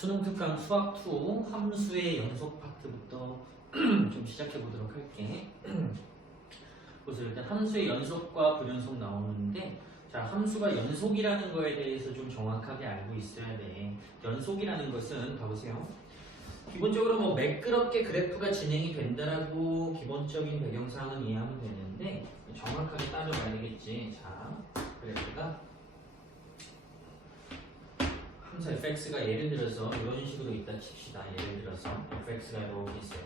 수능 특강 수학 2 함수의 연속 파트부터 좀 시작해 보도록 할게. 그래서 일단 함수의 연속과 불연속 나오는데, 자, 함수가 연속이라는 거에 대해서 좀 정확하게 알고 있어야 돼. 연속이라는 것은 봐보세요. 기본적으로 뭐 매끄럽게 그래프가 진행이 된다라고 기본적인 배경사항은 이해하면 되는데 정확하게 따져봐야 되겠지. 자, 그래프가 함수 fx가 예를 들어서 이런 식으로 있다 칩시다. 예를 들어서 fx가 이렇게 있어요.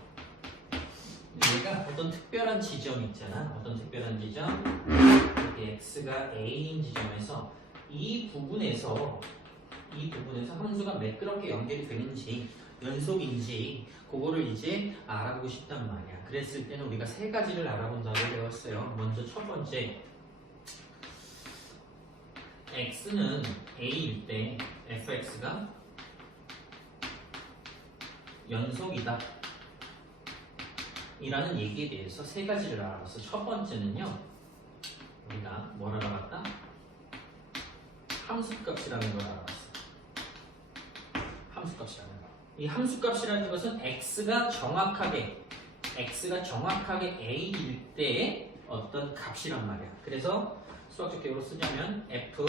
얘가 어떤 특별한 지점 있잖아. 어떤 특별한 지점? 여기 x가 a인 지점에서 이 부분에서 함수가 매끄럽게 연결이 되는지 연속인지 그거를 이제 알아보고 싶단 말이야. 그랬을 때는 우리가 세 가지를 알아본다고 배웠어요. 먼저 첫 번째, x는 a일 때 fx가 연속이다 이라는 얘기에 대해서 세 가지를 알아봤어. 첫 번째는요, 우리가 뭘 알아봤다? 함수값이라는 걸 알아봤어. 함수값이라는 거. 이 함수값이라는 것은 x가 정확하게 a일 때의 어떤 값이란 말이야. 그래서 수학적 개요로 쓰자면 fa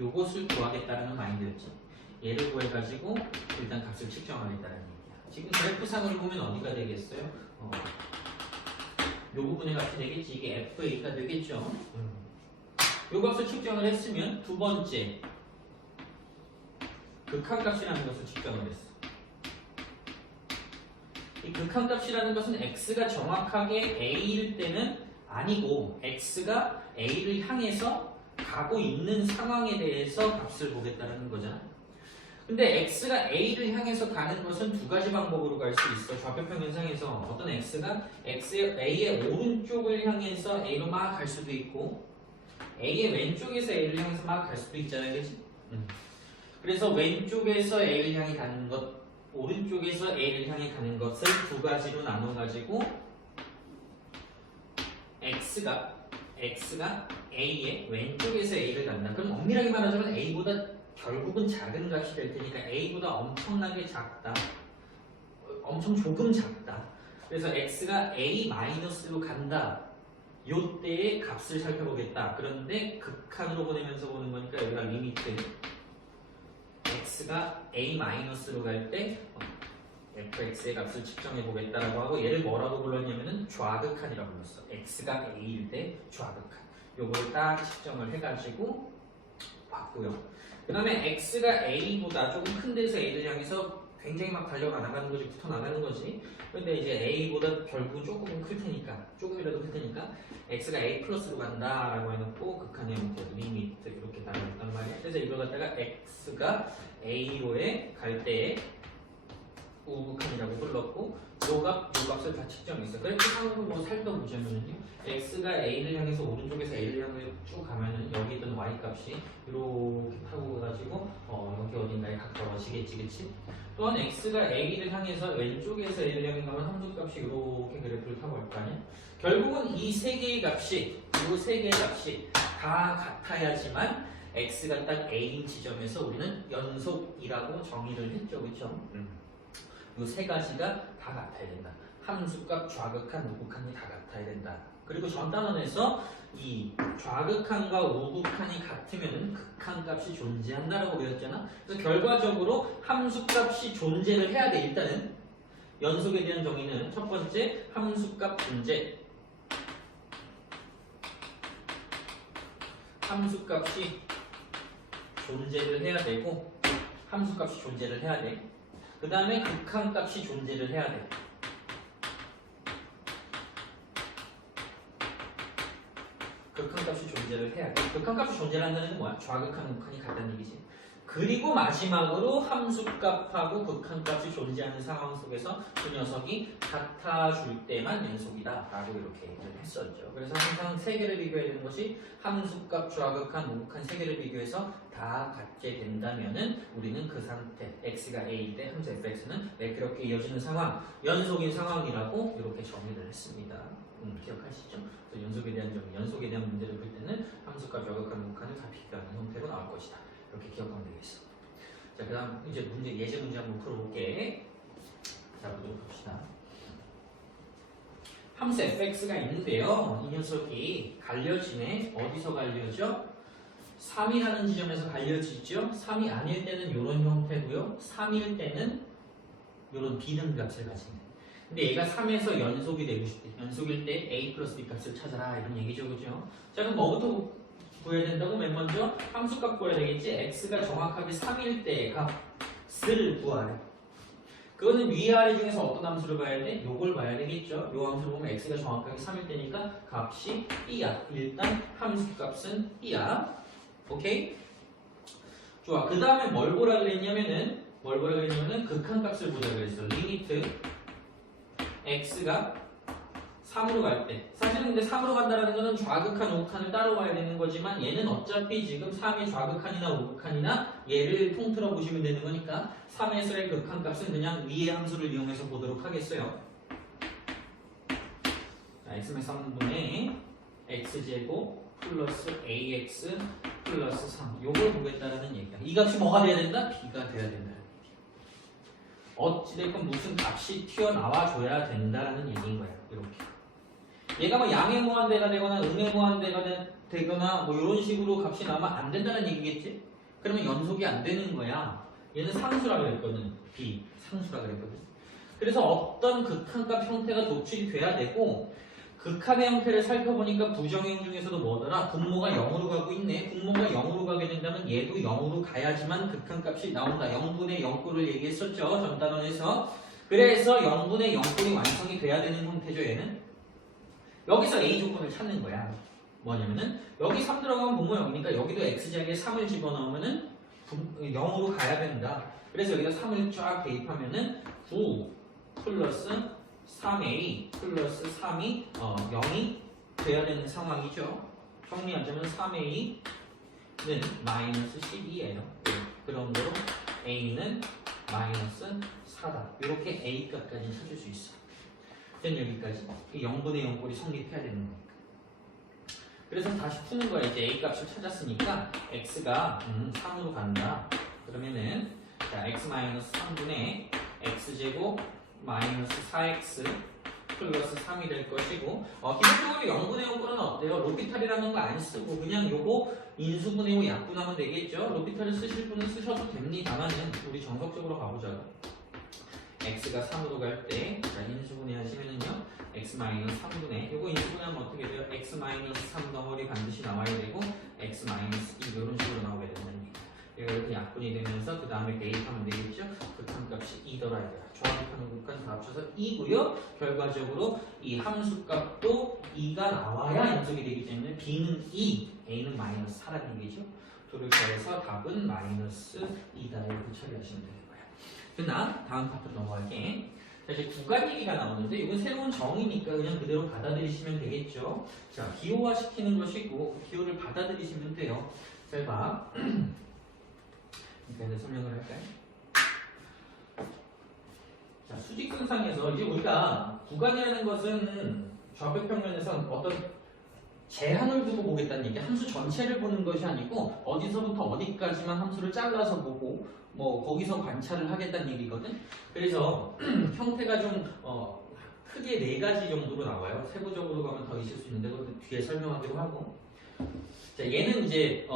요것을 구하겠다는 마인드였지. 얘를 구해가지고 일단 값을 측정하겠다는 얘기야. 지금 그래프상으로 보면 어디가 되겠어요? 요 부분의 값이 되겠지. 이게 fa가 되겠죠. 요 값을 측정을 했으면 두 번째 극한값이라는 것을 측정을 했어. 이 극한값이라는 것은 x가 정확하게 a일 때는 아니고 x가 a를 향해서 가고 있는 상황에 대해서 값을 보겠다는 거잖아. 근데 x가 a를 향해서 가는 것은 두 가지 방법으로 갈 수 있어. 좌표평 현상에서 어떤 x가 a의 오른쪽을 향해서 a로 막 갈 수도 있고 a의 왼쪽에서 a를 향해서 막 갈 수도 있잖아요. 그치? 그래서 왼쪽에서 a를 향해 가는 것, 오른쪽에서 a를 향해 가는 것을 두 가지로 나눠가지고 x가 a의 왼쪽에서 a를 간다. 그럼 엄밀하게 말하자면 a보다 결국은 작은 값이 될 테니까 a보다 엄청나게 작다. 엄청 조금 작다. 그래서 x가 a-로 간다. 요 때의 값을 살펴보겠다. 그런데 극한으로 보내면서 보는 거니까 여기가 리미트 x가 a-로 갈 때 fx의 값을 측정해 보겠다라고 하고, 얘를 뭐라고 불렀냐면은 좌극한이라고 불렀어. x가 a일 때 좌극한. 요걸 딱 측정을 해가지고 봤고요. 그 다음에 x가 a보다 조금 큰 데서 a를 향해서 굉장히 막 달려가 나가는 거지, 붙어 나가는 거지. 근데 이제 a보다 결국은 조금이라도 클 테니까 x가 a 플러스로 간다라고 해놓고 극한의 형태, 리미트 이렇게 나눠줬단 말이야. 그래서 이걸 갖다가 x가 a로에 갈 때에 우극한이라고 불렀고, 요 값을 다 측정했어. 그래서 상으로 뭐 살펴보자면요, x가 a를 향해서 오른쪽에서 a를 향해 쭉 가면은 여기 있던 y 값이 이렇게 타고 가지고 여기 어딘가에 가까워지겠지, 그치? 또한 x가 a를 향해서 왼쪽에서 a를 향해 가면 함수 값이 이렇게 그래프를 타고 갈 거 아니야? 결국은 이 세 개의 값이, 다 같아야지만 x가 딱 a인 지점에서 우리는 연속이라고 정의를 했죠, 그쵸? 이 세 가지가 다 같아야 된다. 함수값, 좌극한, 우극한이 다 같아야 된다. 그리고 전 단원에서 이 좌극한과 우극한이 같으면 극한값이 존재한다라고 배웠잖아. 그래서 결과적으로 함수값이 존재를 해야 돼. 일단은 연속에 대한 정의는 첫 번째, 함수값 존재. 함수값이 존재를 해야 되고, 함수값이 존재를 해야 돼. 그 다음에 극한값이 존재를 해야 돼. 극한값이 존재를 해야 돼. 극한값이 존재를 한다는 건 뭐야? 좌극한, 우극한이 같다는 얘기지. 그리고 마지막으로 함수값하고 극한값이 존재하는 상황 속에서 그 녀석이 같아줄 때만 연속이다 라고 이렇게 얘기를 했었죠. 그래서 항상 세 개를 비교해야 되는 것이 함수값, 좌극한, 우극한 세 개를 비교해서 다 같게 된다면은 우리는 그 상태, x가 a일 때 함수 fx는 매끄럽게 이어지는 상황, 연속인 상황이라고 이렇게 정의를 했습니다. 기억하시죠? 연속에 대한 문제를 풀 때는 함수값, 좌극한, 우극한을 다 비교하는 형태로 나올 것이다. 이렇게 기억하면 되겠어. 자, 그 다음 이제 문제, 예제 문제 한번 풀어볼게. 자, 보도록 합시다. 함수 fx가 있는데요. 이 녀석이 갈려지네. 어디서 갈려져? 3이라는 지점에서 갈려지죠. 3이 아닐 때는 이런 형태고요. 3일 때는 이런 비등값을 가지네. 근데 얘가 3에서 연속이 되고 싶대. 연속일 때 a 플러스 b 값을 찾아라 이런 얘기죠. 그죠? 자, 그럼 뭐부터 구해야 된다고? 맨 먼저 함수값 구해야 되겠지. x가 정확하게 3일 때의 값을 구하래. 그거는 위아래 중에서 어떤 함수를 봐야 돼? 요걸 봐야 되겠죠. 요 함수를 보면 x가 정확하게 3일 때니까 값이 b야. 일단 함수 값은 b야. 오케이? 좋아. 그 다음에 뭘 보라 그랬냐면은 극한값을 보자 그랬어. 리미트 x가 3으로 갈 때. 사실은 근데 3으로 간다는 거는 좌극한, 우극한을 따로 가야 되는 거지만 얘는 어차피 지금 3의 좌극한이나 우극한이나 얘를 통틀어 보시면 되는 거니까 3에서의 극한값은 그냥 위의 함수를 이용해서 보도록 하겠어요. 자, x의 3분의 x제곱 플러스 ax 플러스 3. 요걸 보겠다라는 얘기야. 이 값이 뭐가 돼야 된다? b가 돼야 된다. 어찌됐건 무슨 값이 튀어나와 줘야 된다라는 얘기인 거야. 이렇게. 얘가 뭐 양의 무한대가 되거나 음의 무한대가 되거나 뭐 이런 식으로 값이 나오면 안 된다는 얘기겠지? 그러면 연속이 안 되는 거야. 얘는 상수라 그랬거든. b 상수라 그랬거든. 그래서 어떤 극한값 형태가 도출이 돼야 되고 극한의 형태를 살펴보니까 부정형 중에서도 뭐더라? 분모가 0으로 가고 있네. 분모가 0으로 가게 된다면 얘도 0으로 가야지만 극한값이 나온다. 0분의 0꼴을 얘기했었죠. 전 단원에서. 그래서 0분의 0꼴이 완성이 돼야 되는 형태죠. 얘는. 여기서 A 조건을 찾는 거야. 뭐냐면은 여기 3 들어가면 분모 0이니까 여기도 x제곱에 3을 집어넣으면은 0으로 가야 된다. 그래서 여기다 3을 쫙 대입하면은 9 플러스 3a 플러스 3이 0이 돼야 되는 상황이죠. 정리하자면 3a는 마이너스 12예요. 그러므로 a는 마이너스 4다. 이렇게 a 값까지 찾을 수 있어. 전 여기까지 0분의 0꼴이 성립해야 되는 거니까. 그래서 다시 푸는 거야. 이제 a 값을 찾았으니까 x가 3으로 간다. 그러면은 자, x 마이너스 3분의 x제곱 마이너스 4x 플러스 3이 될 것이고 기본적으로 0분의 0꼴은 어때요? 로피탈이라는 거 안 쓰고 그냥 요거 인수분해 후 약분하면 되겠죠? 로피탈을 쓰실 분은 쓰셔도 됩니다만은 우리 정석적으로 가보자고. x가 3으로 갈 때 인수분해 하시면은요 x-3분의 요거 인수분해하면 어떻게 돼요? x-3 덩어리 반드시 나와야 되고 x-2 이런 식으로 나오게 된다는 얘기예요. 이렇게 약분이 되면서 그 다음에 대입하면 되겠죠? 극한값이 2더라 이거야. 조합하는 것까지 다 합쳐서 2고요. 결과적으로 이 함수값도 2가 나와야 연속이 되기 때문에 b는 2, a는 마이너스 4라는 얘기죠. 둘을 더해서 답은 마이너스 2다 이렇게 처리하시면 되는 거예요. 그나 다음 파트로 넘어갈게. 자, 이제 구간 얘기가 나오는데 이건 새로운 정의니까 그냥 그대로 받아들이시면 되겠죠. 자, 기호화시키는 것이고 기호를 받아들이시면 돼요. 잘 봐. 이제 설명을 할까요? 자, 수직선상에서 이제 우리가 구간이라는 것은 좌표평면에서 어떤 제한을 두고 보겠다는 얘기. 함수 전체를 보는 것이 아니고 어디서부터 어디까지만 함수를 잘라서 보고 뭐 거기서 관찰을 하겠다는 얘기거든. 그래서 형태가 좀 크게 4가지 정도로 나와요. 세부적으로 가면 더 있을 수 있는데 그것도 뒤에 설명하기로 하고. 자, 얘는 이제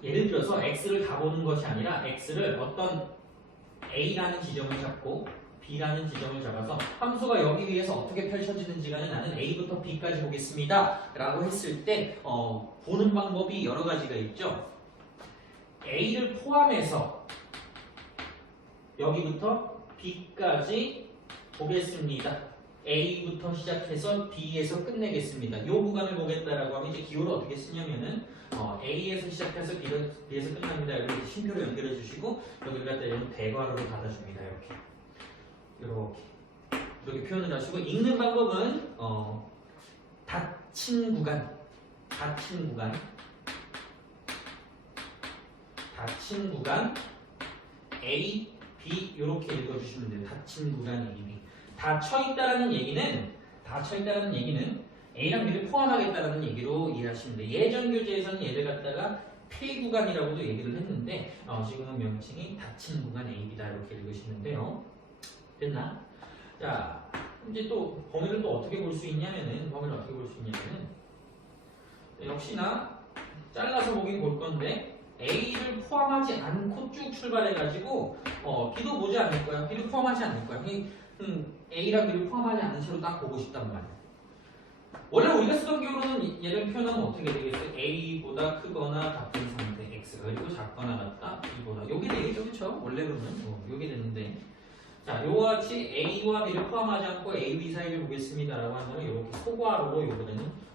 예를 들어서 x를 다 보는 것이 아니라 x를 어떤 a라는 지점을 잡고 b라는 지점을 잡아서 함수가 여기 위에서 어떻게 펼쳐지는지가는 나는 a부터 b까지 보겠습니다 라고 했을 때 보는 방법이 여러 가지가 있죠. a를 포함해서 여기부터 b까지 보겠습니다. a부터 시작해서 b에서 끝내겠습니다. 이 구간을 보겠다라고 하면 이제 기호를 어떻게 쓰냐면은 a에서 시작해서 b에서 끝납니다. 이렇게 쉼표로 연결해 주시고 여기를 갖다 이런 대괄호로 닫아줍니다. 이렇게 표현을 하시고 읽는 방법은 닫힌 구간 A, B 이렇게 읽어주시면 돼요. 닫힌 구간 A, B. 닫혀있다라는 얘기는 A랑 B를 포함하겠다라는 얘기로 이해하시면 돼요. 예전 교재에서는 얘를 갖다가 폐 구간이라고도 얘기를 했는데 지금은 명칭이 닫힌 구간 AB다 이렇게 읽으시면 돼요. 됐나? 자, 이제 또 범위를 또 어떻게 볼 수 있냐면은 역시나 잘라서 보긴 볼 건데 A를 포함하지 않고 쭉 출발해가지고 B도 보지 않을 거야. B를 포함하지 않을 거야. A랑 B를 포함하지 않은 채로 딱 보고 싶단 말이야. 원래 우리가 쓰던 기호로는 얘를 표현하면 어떻게 되겠어요? A보다 크거나 같은 상태 X가 그리고 작거나 같다 B보다 요게 되겠죠, 그렇죠? 원래로는 요게 되는데 자, 요와 같이 A와 B를 포함하지 않고 A, B 사이를 보겠습니다라고 한다면 이렇게 소괄호로 요거는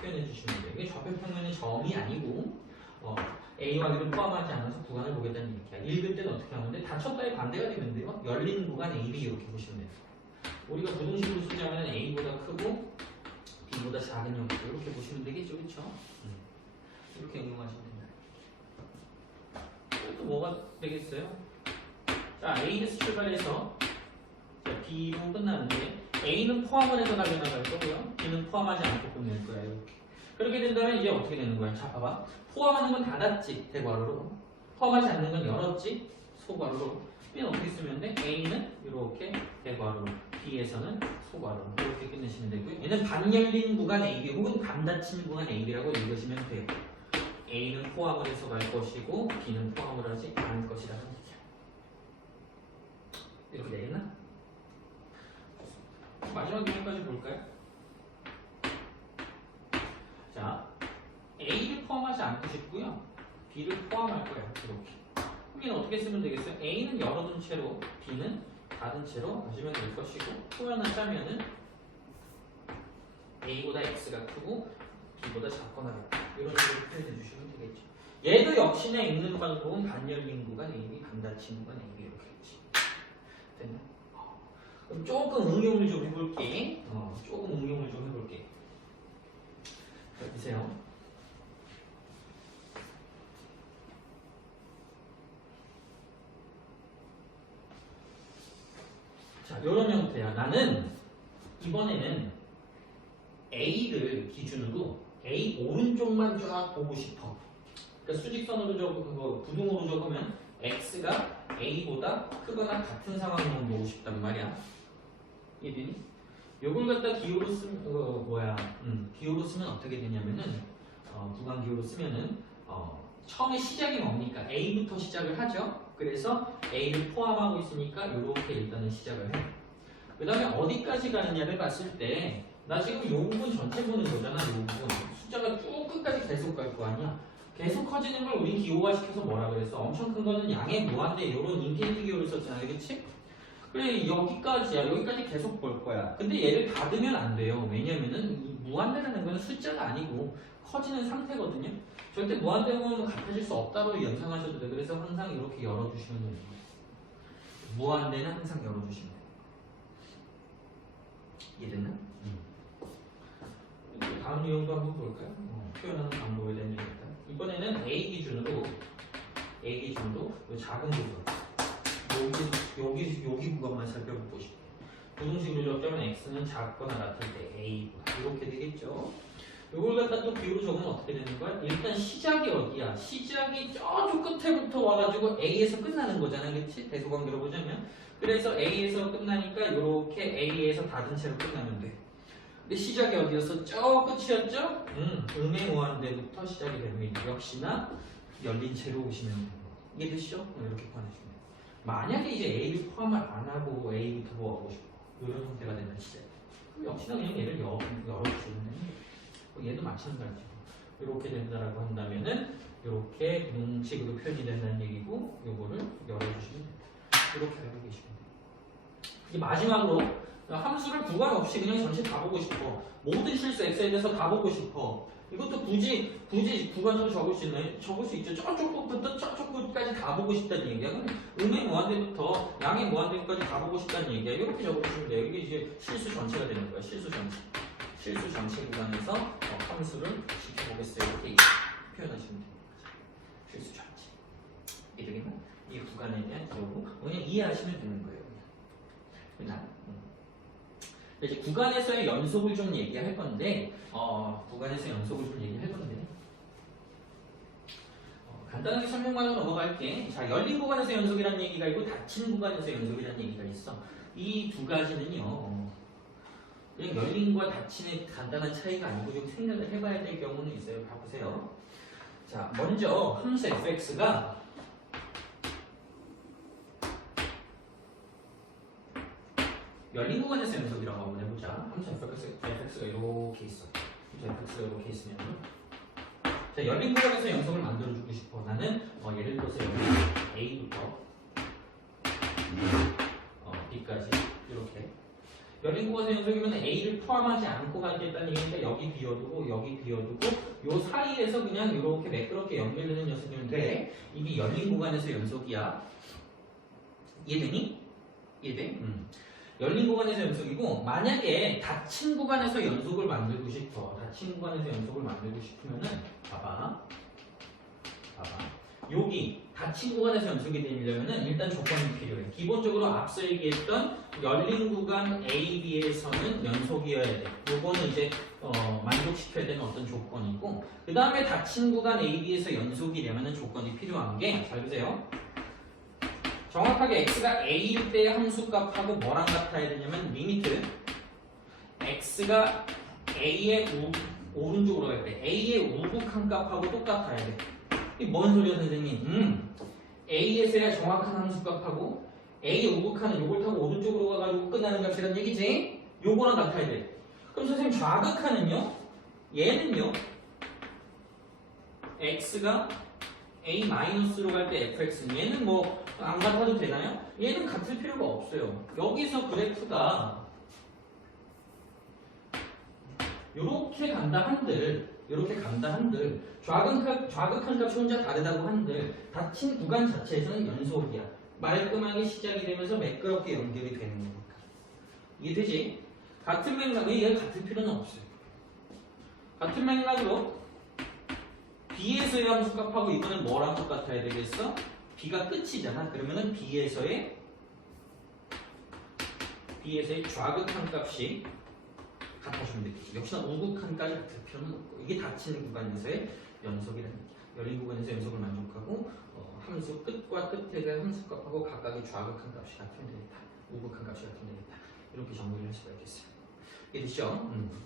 표현해 주시면 돼요. 이게 좌표평면의 점이 아니고 A와 B를 포함하지 않아서 구간을 보겠다는 얘기야. 읽을 때는 어떻게 하는데 닫혔다의 반대가 되면 돼요. 열린 구간 A, B 이렇게 보시면 돼요. 우리가 부등식으로 쓰자면 A보다 크고 B보다 작은 형태 이렇게 보시면 되겠죠, 그렇죠? 이렇게 응용하시면 됩니다. 또 뭐가 되겠어요? 자, A에서 출발해서 B로 끝나는데 A는 포함을 해서 달려나갈 거고요. B는 포함하지 않고 끝낼 거야. 이렇게. 그렇게 된다면 이제 어떻게 되는 거야? 자, 봐봐. 포함하는 건 닫았지, 대괄호로. 포함하지 않는 건 열었지, 소괄호로. B는 어떻게 쓰면 돼? A는 이렇게 대괄호로, B에서는 소괄호로 이렇게 끝내시면 되고요. 얘는 반 열린 구간 AB 혹은 반 닫힌 구간 AB라고 읽으시면 돼요. A는 포함을 해서 갈 것이고 B는 포함을 하지 않을 것이라는 얘기야. 이렇게 되겠나? 마지막 부분까지 볼까요? 자, A를 포함하지 않고 싶고요. B를 포함할 거야. 이렇게. 그럼 얘는 어떻게 쓰면 되겠어요? A는 열어둔 채로 B는 닫은 채로 가시면 될 것이고 표현을 짜면은 A보다 X가 크고 B보다 작거나 같다. 이런 식으로 표현해 주시면 되겠죠. 얘도 역시나 읽는 방법은 반 열린 구간 AB, 반 닫힌 구간 AB 이렇게 했지. 됐나? 그럼 조금 응용을 좀 해볼게. 조금 응용을 좀 해볼게. 자, 보세요. 자, 이런 형태야. 나는 이번에는 A를 기준으로 A 오른쪽만 쫙 보고 싶어. 그러니까 수직선으로 적고 부등호로 적으면 X가 A보다 크거나 같은 상황만 보고 싶단 말이야. 이해되니? 요걸 갖다 기호로 쓰면 기호로 쓰면 어떻게 되냐면은 구간 기호로 쓰면은 처음에 시작이 뭡니까? A부터 시작을 하죠. 그래서 A를 포함하고 있으니까 이렇게 일단은 시작을 해. 그 다음에 어디까지 가느냐를 봤을 때 나 지금 요 부분 전체 보는 거잖아. 요 부분 숫자가 쭉 끝까지 계속 갈 거 아니야. 계속 커지는 걸 우리 기호화시켜서 뭐라 그랬어? 엄청 큰 거는 양의 무한대 이런 인피니티 기호를 썼잖아. 그렇지? 그래 여기까지야. 여기까지 계속 볼 거야. 근데 얘를 닫으면 안 돼요. 왜냐면은 이 무한대라는 건 숫자가 아니고 커지는 상태거든요. 절대 무한대면 같아질 수 없다고 연상하셔도 돼. 그래서 항상 이렇게 열어주시면 돼요. 무한대는 항상 열어주시면 돼요. 이해됐나? 다음 유형도 한번 볼까요? 표현하는 방법에 대한 얘기입니다. 이번에는 A 기준으로 이 작은 부분 여기 구간만 살펴보고 싶어요. 부등식으로 적자면 X는 작거나 같을 때 A보다 이렇게 되겠죠. 이걸 갖다 또 비율로 적으면 어떻게 되는 거야? 일단 시작이 어디야? 시작이 저쪽 끝에부터 와가지고 A에서 끝나는 거잖아. 그치? 대소관계로 보자면. 그래서 A에서 끝나니까 이렇게 A에서 닫은 채로 끝나면 돼. 근데 시작이 어디였어? 저 끝이었죠? 음의 무한대부터 시작이 됩니다. 역시나 열린 채로 오시면 돼요. 이해되시죠? 이렇게 보내주면 돼요. 만약에 이제 A를 포함을 안 하고 A부터 뭐 하고 싶어. 이런 형태가 된다 시작. 그럼 역시나 그냥 얘를 열어주시면 돼요. 얘도 마찬가지고. 이렇게 된다라고 한다면은 이렇게 부등식으로 표현이 된다는 얘기고 요거를 열어주시면 됩니다. 이렇게 알고 계시면 돼요. 이제 마지막으로 함수를 구간 없이 그냥 전체 다 보고 싶어. 모든 실수 x에 대해서 다 보고 싶어. 이것도 굳이 구간으로 적을 수 있죠. 저쪽 끝부터 저쪽 끝까지 다 보고 싶다는 얘기야. 그럼 음의 무한대부터 양의 무한대까지 다 보고 싶다는 얘기야. 이렇게 적어주시면 돼요. 이게 이제 실수 전체가 되는 거야. 실수 전체 구간에서 함수를 지켜보겠어요. 이렇게 표현하시면 됩니다. 실수 전체. 이해되겠나? 이 구간에 대한 기억으로 그냥 이해하시면 되는 거예요. 그냥. 이제 구간에서의 연속을 좀 얘기할 건데, 간단하게 설명하고 넘어갈게. 자, 열린 구간에서 연속이라는 얘기가 있고 닫힌 구간에서 연속이라는 얘기가 있어. 이 두 가지는요. 그냥 열린과 닫힌의 간단한 차이가 아니고 좀 생각을 해봐야 될 경우는 있어요. 봐보세요. 자, 먼저 함수 fx가 열린 구간에서 연속이라고 한번 해보자. 함수 fx가 이렇게 있어. 함수 fx가 이렇게 있으면 자, 열린 구간에서 연속을 만들어주고 싶어. 나는 예를 들어서 여기 A부터 B까지 이렇게 열린 구간에서 연속이면 A를 포함하지 않고 가겠다는 얘기니까 여기 비워두고 여기 비워두고 요 사이에서 그냥 이렇게 매끄럽게 연결되는 녀석이면 돼. 이게 열린 구간에서 연속이야. 이해되니? 이해돼? 열린 구간에서 연속이고 만약에 닫힌 구간에서 연속을 만들고 싶어. 닫힌 구간에서 연속을 만들고 싶으면은 봐봐. 여기 닫힌 구간에서 연속이 되려면은 일단 조건이 필요해. 기본적으로 앞서 얘기했던 열린 구간 A, B에서는 연속이어야 돼. 요거는 이제 만족시켜야 되는 어떤 조건이고 그 다음에 닫힌 구간 A, B에서 연속이려면은 조건이 필요한 게 잘 보세요. 정확하게 x가 a일 때의 함수값하고 뭐랑 같아야 되냐면 리미트 x가 a의 오른쪽으로 갈 때 a의 우극한 값하고 똑같아야 돼. 이게 뭔 소리야 선생님? a에서야 정확한 함수값하고 a의 우극한은 요걸 타고 오른쪽으로 가가지고 끝나는 값이란 얘기지? 요거랑 같아야 돼. 그럼 선생님 좌극한은요? 얘는요? x가 a-로 갈 때 fx는 얘는 뭐 안 같아도 되나요? 얘는 같을 필요가 없어요. 여기서 그래프가 이렇게 간다 한들 좌극한 값이 혼자 다르다고 한들 닫힌 구간 자체에서는 연속이야. 말끔하게 시작이 되면서 매끄럽게 연결이 되는 거니까. 이해되지? 같은 맥락에 얘가 같을 필요는 없어요. 같은 맥락으로 B에서의 함수값하고 이거는 뭐랑 똑같아야 되겠어? B가 끝이잖아. 그러면은 B에서의 좌극한 값이 같아주면 되겠지. 역시나 우극한까지 같을 필요는 없고 이게 닫히는 구간에서의 연속이라는 얘기야. 열린 구간에서 연속을 만족하고 함수 끝과 끝의 함수값하고 각각의 좌극한 값이 같으면 되겠다. 우극한 값이 같으면 되겠다. 이렇게 정리를 할 수가 있겠어요. 이해되시죠?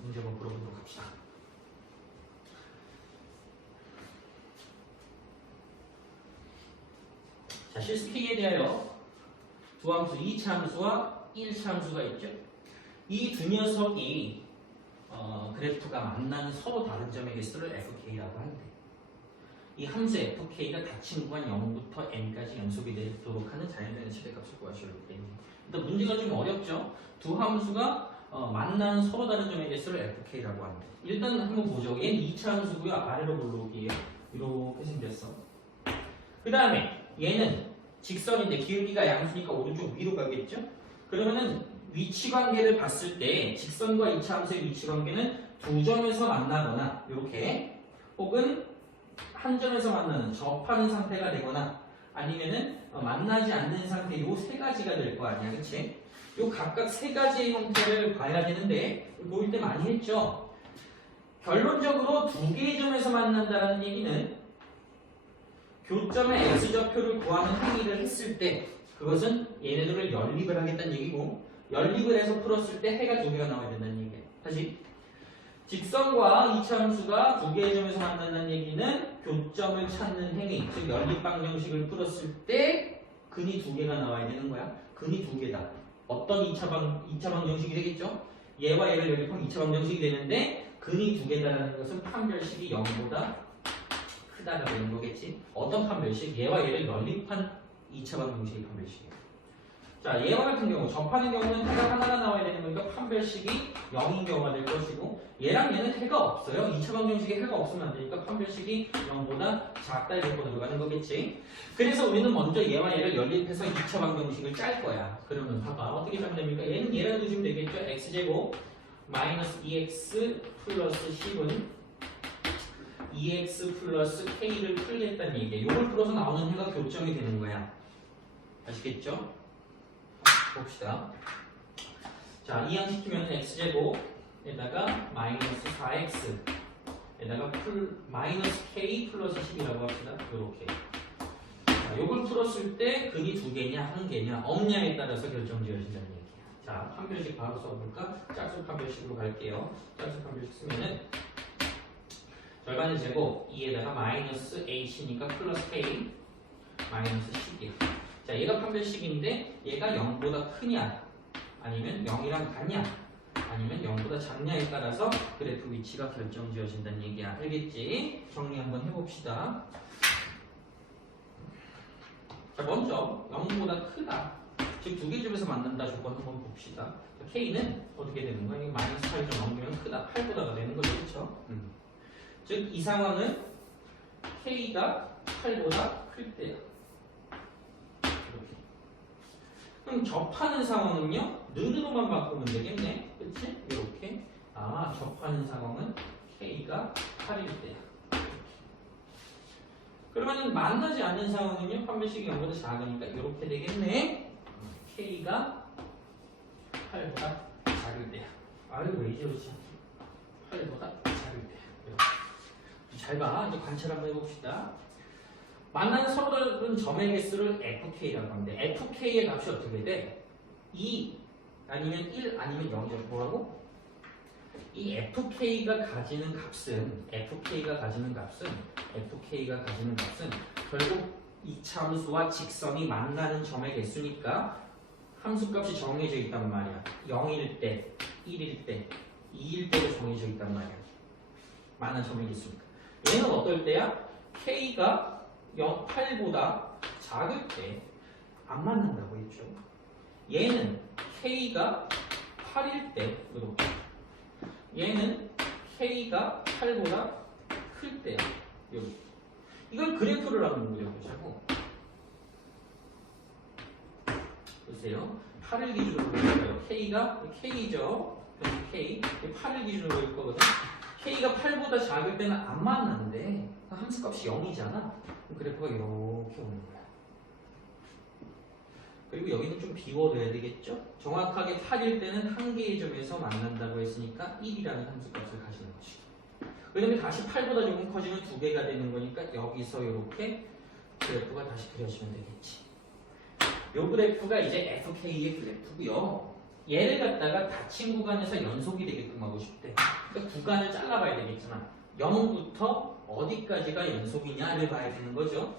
문제 한번 풀어보도록 합시다. 자, 실수 K에 대하여 두 함수 2차 함수와 1차 함수가 있죠. 이 두 녀석이 그래프가 만나는 서로 다른 점의 개수를 FK라고 하는데 이 함수 FK가 닫힌 구간 0부터 n까지 연속이 되도록 하는 자연적인 최대값을 구하시려고 했는데 일단 문제가 좀 어렵죠. 두 함수가 만나는 서로 다른 점의 개수를 FK라고 합니다. 일단 한번 보죠. 얘는 2차 함수고요. 아래로 올라오기에 이렇게 생겼어. 그 다음에 얘는 직선인데 기울기가 양수니까 오른쪽 위로 가겠죠? 그러면은 위치관계를 봤을 때 직선과 2차 함수의 위치관계는 두 점에서 만나거나 이렇게 혹은 한 점에서 만나는 접하는 상태가 되거나 아니면은 만나지 않는 상태 요 세 가지가 될 거 아니야, 그치? 요 각각 세 가지의 형태를 봐야 되는데 보일 때 많이 했죠? 결론적으로 두 개의 점에서 만난다는 얘기는 교점의 x좌표를 구하는 행위를 했을 때 그것은 얘네들을 연립을 하겠다는 얘기고 연립을 해서 풀었을 때 해가 두 개가 나와야 된다는 얘기예요. 다시 직선과 2차 함수가 두 개의 점에서 만난다는 얘기는 교점을 찾는 행위 즉 연립방정식을 풀었을 때 근이 두 개가 나와야 되는 거야. 근이 두 개다. 어떤 2차 방정식이 되겠죠? 얘와 얘를 연립하면 2차 방정식이 되는데 근이 두 개다라는 것은 판별식이 0보다 크다가 되는 거겠지. 어떤 판별식? 얘와 얘를 연립한 2차 방정식의 판별식이에요. 자, 얘와 같은 경우 접하는 경우는 해가 하나가 나와야 되는 거니까 판별식이 0인 경우가 될 것이고 얘랑 얘는 해가 없어요. 2차 방정식에 해가 없으면 안 되니까 판별식이 0보다 작다 이렇게 들어가는 거겠지. 그래서 우리는 먼저 얘와 얘를 연립해서 2차 방정식을 짤 거야. 그러면 봐봐. 어떻게 짜면 됩니까? 얘는 얘랑 두시면 되겠죠. x제곱 마이너스 2x 플러스 10은 2x 플러스 k를 풀겠다는 얘기예요. 이걸 풀어서 나오는 해가 교점이 되는 거야. 아시겠죠? 봅시다. 자, 이항시키면 x제곱에다가 마이너스 4x에다가 마이너스 k 플러스 10이라고 합시다. 이렇게. 자, 요걸 풀었을 때 근이 2개냐 1개냐 없냐에 따라서 결정지어진다는 얘기야. 자, 판별식 바로 써볼까? 짝수 판별식으로 갈게요. 짝수 판별식 쓰면은 절반의 제곱 2에다가 마이너스 H니까 플러스 K 마이너스 10이야. 자, 얘가 판별식인데 얘가 0보다 크냐 아니면 0이랑 같냐 아니면 0보다 작냐에 따라서 그래프 위치가 결정지어진다는 얘기야. 알겠지? 정리 한번 해봅시다. 자, 먼저 0보다 크다. 즉 두 개 중에서 만난다 조건 한번 봅시다. 자, K는 어떻게 되는 거야? 이거 마이너스 8이 좀 넘기면 크다. 8보다가 되는 거죠. 그렇죠? 즉 이 상황은 K가 8보다 클 때야. 이렇게. 그럼 접하는 상황은요? 는으로만 바꾸면 되겠네. 그치? 이렇게. 아, 접하는 상황은 K가 8일 때야. 그러면 만나지 않는 상황은요? 판별식이 0보다 작으니까 이렇게 되겠네. K가 8보다 작을 때야. 아유, 왜 이러지? 8보다 작을 때야. 이렇게. 잘 봐. 이제 관찰 한번 해봅시다. 만나는 서로 다른 점의 개수를 FK라고 하는데 FK의 값이 어떻게 돼? 2 아니면 1 아니면 0이죠. 뭐라고? 이 FK가 가지는 값은 결국 이차 함수와 직선이 만나는 점의 개수니까 함수값이 정해져 있단 말이야. 0일 때, 1일 때, 2일 때도 정해져 있단 말이야. 만나는 점의 개수니까. 얘는 어떨 때야? K가 8보다 작을 때 안 만난다고 했죠. 얘는 K가 8일 때 이렇게. 얘는 K가 8보다 클 때야. 여기. 이걸 그래프를 한번 그려보자고. 보세요. 8을 기준으로 볼까요? K가 K죠. K. 8을 기준으로 볼 거거든. K가 8보다 작을 때는 안 만나는데 함수값이 0이잖아. 그래프가 이렇게 오는 거야. 그리고 여기는 좀 비워둬야 되겠죠? 정확하게 8일 때는 한 개의 점에서 만난다고 했으니까 1이라는 함수값을 가지는 것이죠. 왜냐면 다시 8보다 조금 커지면 2개가 되는 거니까 여기서 이렇게 그래프가 다시 그려지면 되겠지. 요 그래프가 이제 FK의 그래프고요. 얘를 갖다가 닫힌 구간에서 연속이 되게끔 하고 싶대. 그러니까 구간을 잘라봐야 되겠잖아. 0부터 어디까지가 연속이냐를 봐야 되는 거죠.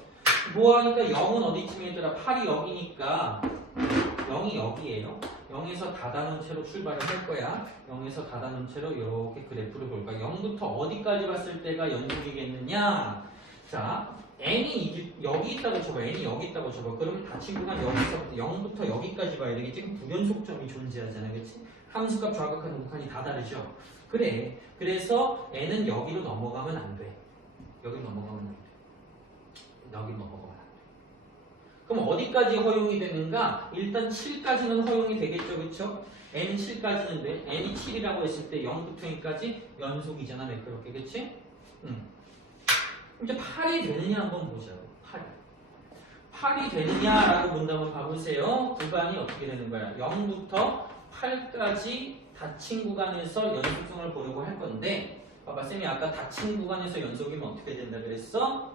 뭐 하니까 0은 어디쯤이더라? 8이 여기니까 0이 여기에요. 0에서 닫아놓은 채로 출발을 할 거야. 0에서 닫아놓은 채로 이렇게 그래프를 볼 거야. 0부터 어디까지 봤을 때가 연속이겠느냐? 자, n이 여기 있다고 쳐봐. n이 여기 있다고 쳐봐. 그러면 닫힌 구간 여기서부터 0부터 여기까지 봐야 되겠지? 그럼 부연속점이 존재하잖아. 그렇지? 함수값 좌극하는 구간이 다 다르죠? 그래. 그래서 n은 여기로 넘어가면 안 돼. 여기 넘어가면 안 돼. 여기 넘어가면 안 돼. 그럼 어디까지 허용이 되는가? 일단 7까지는 허용이 되겠죠. 그쵸? n은 7까지는 돼. n이 7이라고 했을 때 0부터 2까지 연속이잖아. 매끄럽게. 그치? 이제 8이 되느냐 한번 보자고. 8이 되느냐라고 본다면 봐보세요. 구간이 어떻게 되는 거야? 0부터 8까지 닫힌 구간에서 연속성을 보려고 할 건데 봐봐. 쌤이 아까 닫힌 구간에서 연속이면 어떻게 된다 그랬어?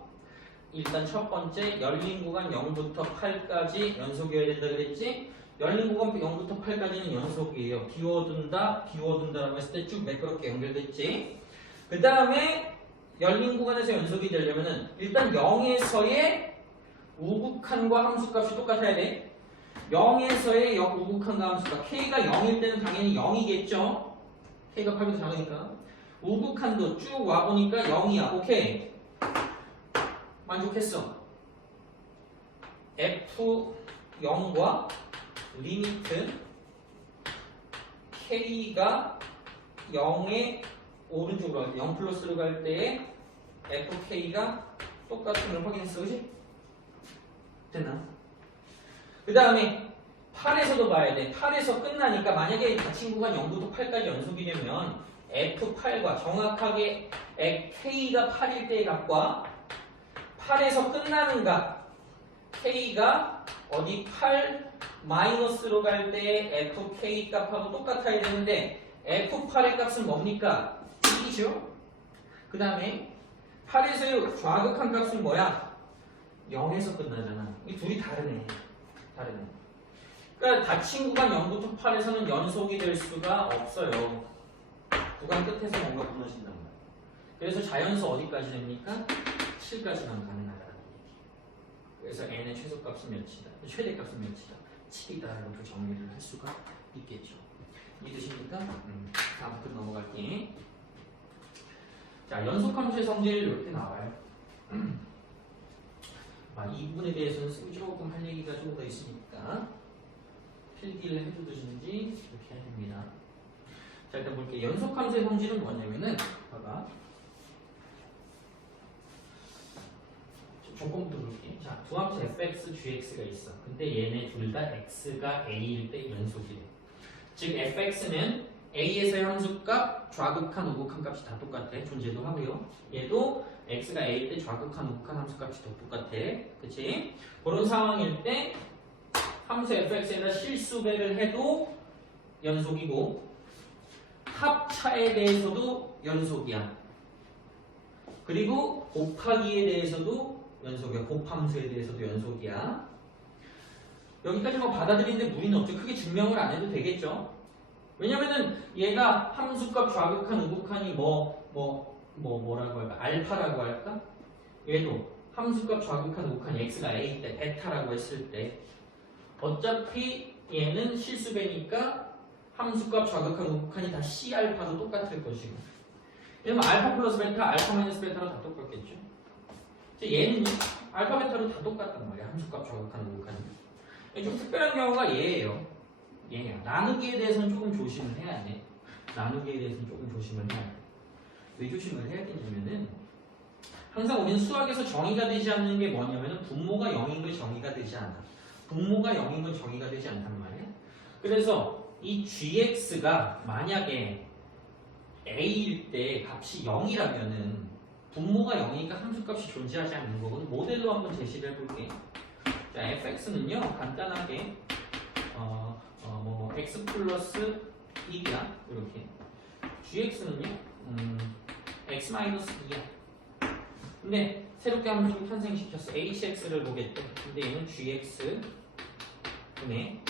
일단 첫 번째 열린 구간 0부터 8까지 연속이어야 된다 그랬지? 열린 구간 0부터 8까지는 연속이에요. 비워둔다라고 했을 때 쭉 매끄럽게 연결됐지? 그 다음에 열린 구간에서 연속이 되려면은 일단 0에서의 우극한과 함수값이 똑같아야 돼. 0에서의 우극한과 함수값. K가 0일 때는 당연히 0이겠죠? K가 8보다 작으니까. 우극한도 쭉 와보니까 0이야. 오케이. 만족했어. F0과 리미트 K가 0의 오른쪽으로 갈 때, 0 플러스로 갈 때에 FK가 똑같음을 확인했어. 그치? 됐나? 그 다음에 8에서도 봐야 돼. 8에서 끝나니까 만약에 닫힌 구간 0부터 8까지 연속이 되면 F8과 정확하게 K가 8일 때의 값과 8에서 끝나는 값 K가 어디 8 마이너스로 갈 때의 FK 값하고 똑같아야 되는데 F8의 값은 뭡니까? 1이죠? 그 다음에 8에서의 좌극한 값은 뭐야? 0에서 끝나잖아. 둘이 다르네. 그러니까 닫힌 구간 0부터 8에서는 연속이 될 수가 없어요. 구간 끝에서 뭔가 무너진단 말이에요. 그래서 자연수 어디까지 됩니까? 7까지만 가능하다는 얘기. 그래서 n의 최소값은 몇이다? 최대값은 몇이다? 7이다. 이렇게 정리를 할 수가 있겠죠. 이해되십니까? 다음 끝 넘어갈게. 자, 연속함수의 성질 이렇게 나와요. 이 부분에 대해서는 조금 할 얘기가 좀 더 있으니까 필기를 해두든지 이렇게 해야 됩니다. 자, 일단 볼게요. 연속함수의 성질은 뭐냐면은 봐봐. 조건부터 볼게. 자, 두 함수 fx, gx가 있어. 근데 얘네 둘 다 x가 a일 때 연속이래. 즉 fx는 a에서의 함수값, 좌극한, 우극한 값이 다 똑같아. 존재도 하고요. 얘도 x가 a일 때 좌극한, 우극한 함수값이 다 똑같아. 그치? 그런 상황일 때 함수 fx에다 실수배를 해도 연속이고 합차에 대해서도 연속이야. 그리고 곱하기에 대해서도 연속이야. 곱함수에 대해서도 연속이야. 여기까지 뭐 받아들이는데 무리는 없죠. 크게 증명을 안 해도 되겠죠. 왜냐면은 얘가 함수값 좌극한, 우극한이 뭐라고 할까? 알파라고 할까? 얘도 함수값 좌극한, 우극한이 x가 a일 때 베타라고 했을 때 어차피 얘는 실수배니까 함수값 좌극한, 우극한이 다 c 알파도 똑같을 것이고 왜냐면 알파 플러스 베타, 알파 마이너스 베타로 다 똑같겠죠. 얘는 알파 베타로 다 똑같단 말이야. 함수값 좌극한, 우극한이. 좀 특별한 경우가 얘예요. 나누기에 대해서는 조금 조심을 해야 돼. 왜 조심을 해야 되냐면은 항상 우리는 수학에서 정의가 되지 않는 게 뭐냐면은 분모가 0인 건 정의가 되지 않아. 분모가 0인 건 정의가 되지 않단 말이야. 그래서 이 gx가 만약에 a일 때 값이 0이라면은 분모가 0이니까 함수값이 존재하지 않는 거거든. 모델로 한번 제시를 해볼게. 자, fx는요 간단하게 x 플러스 1이야 이렇게. gx는요 x 마이너스 2야. 근데 새롭게 함수를 탄생시켰어. hx를 보겠대. 근데 얘는 gx 분의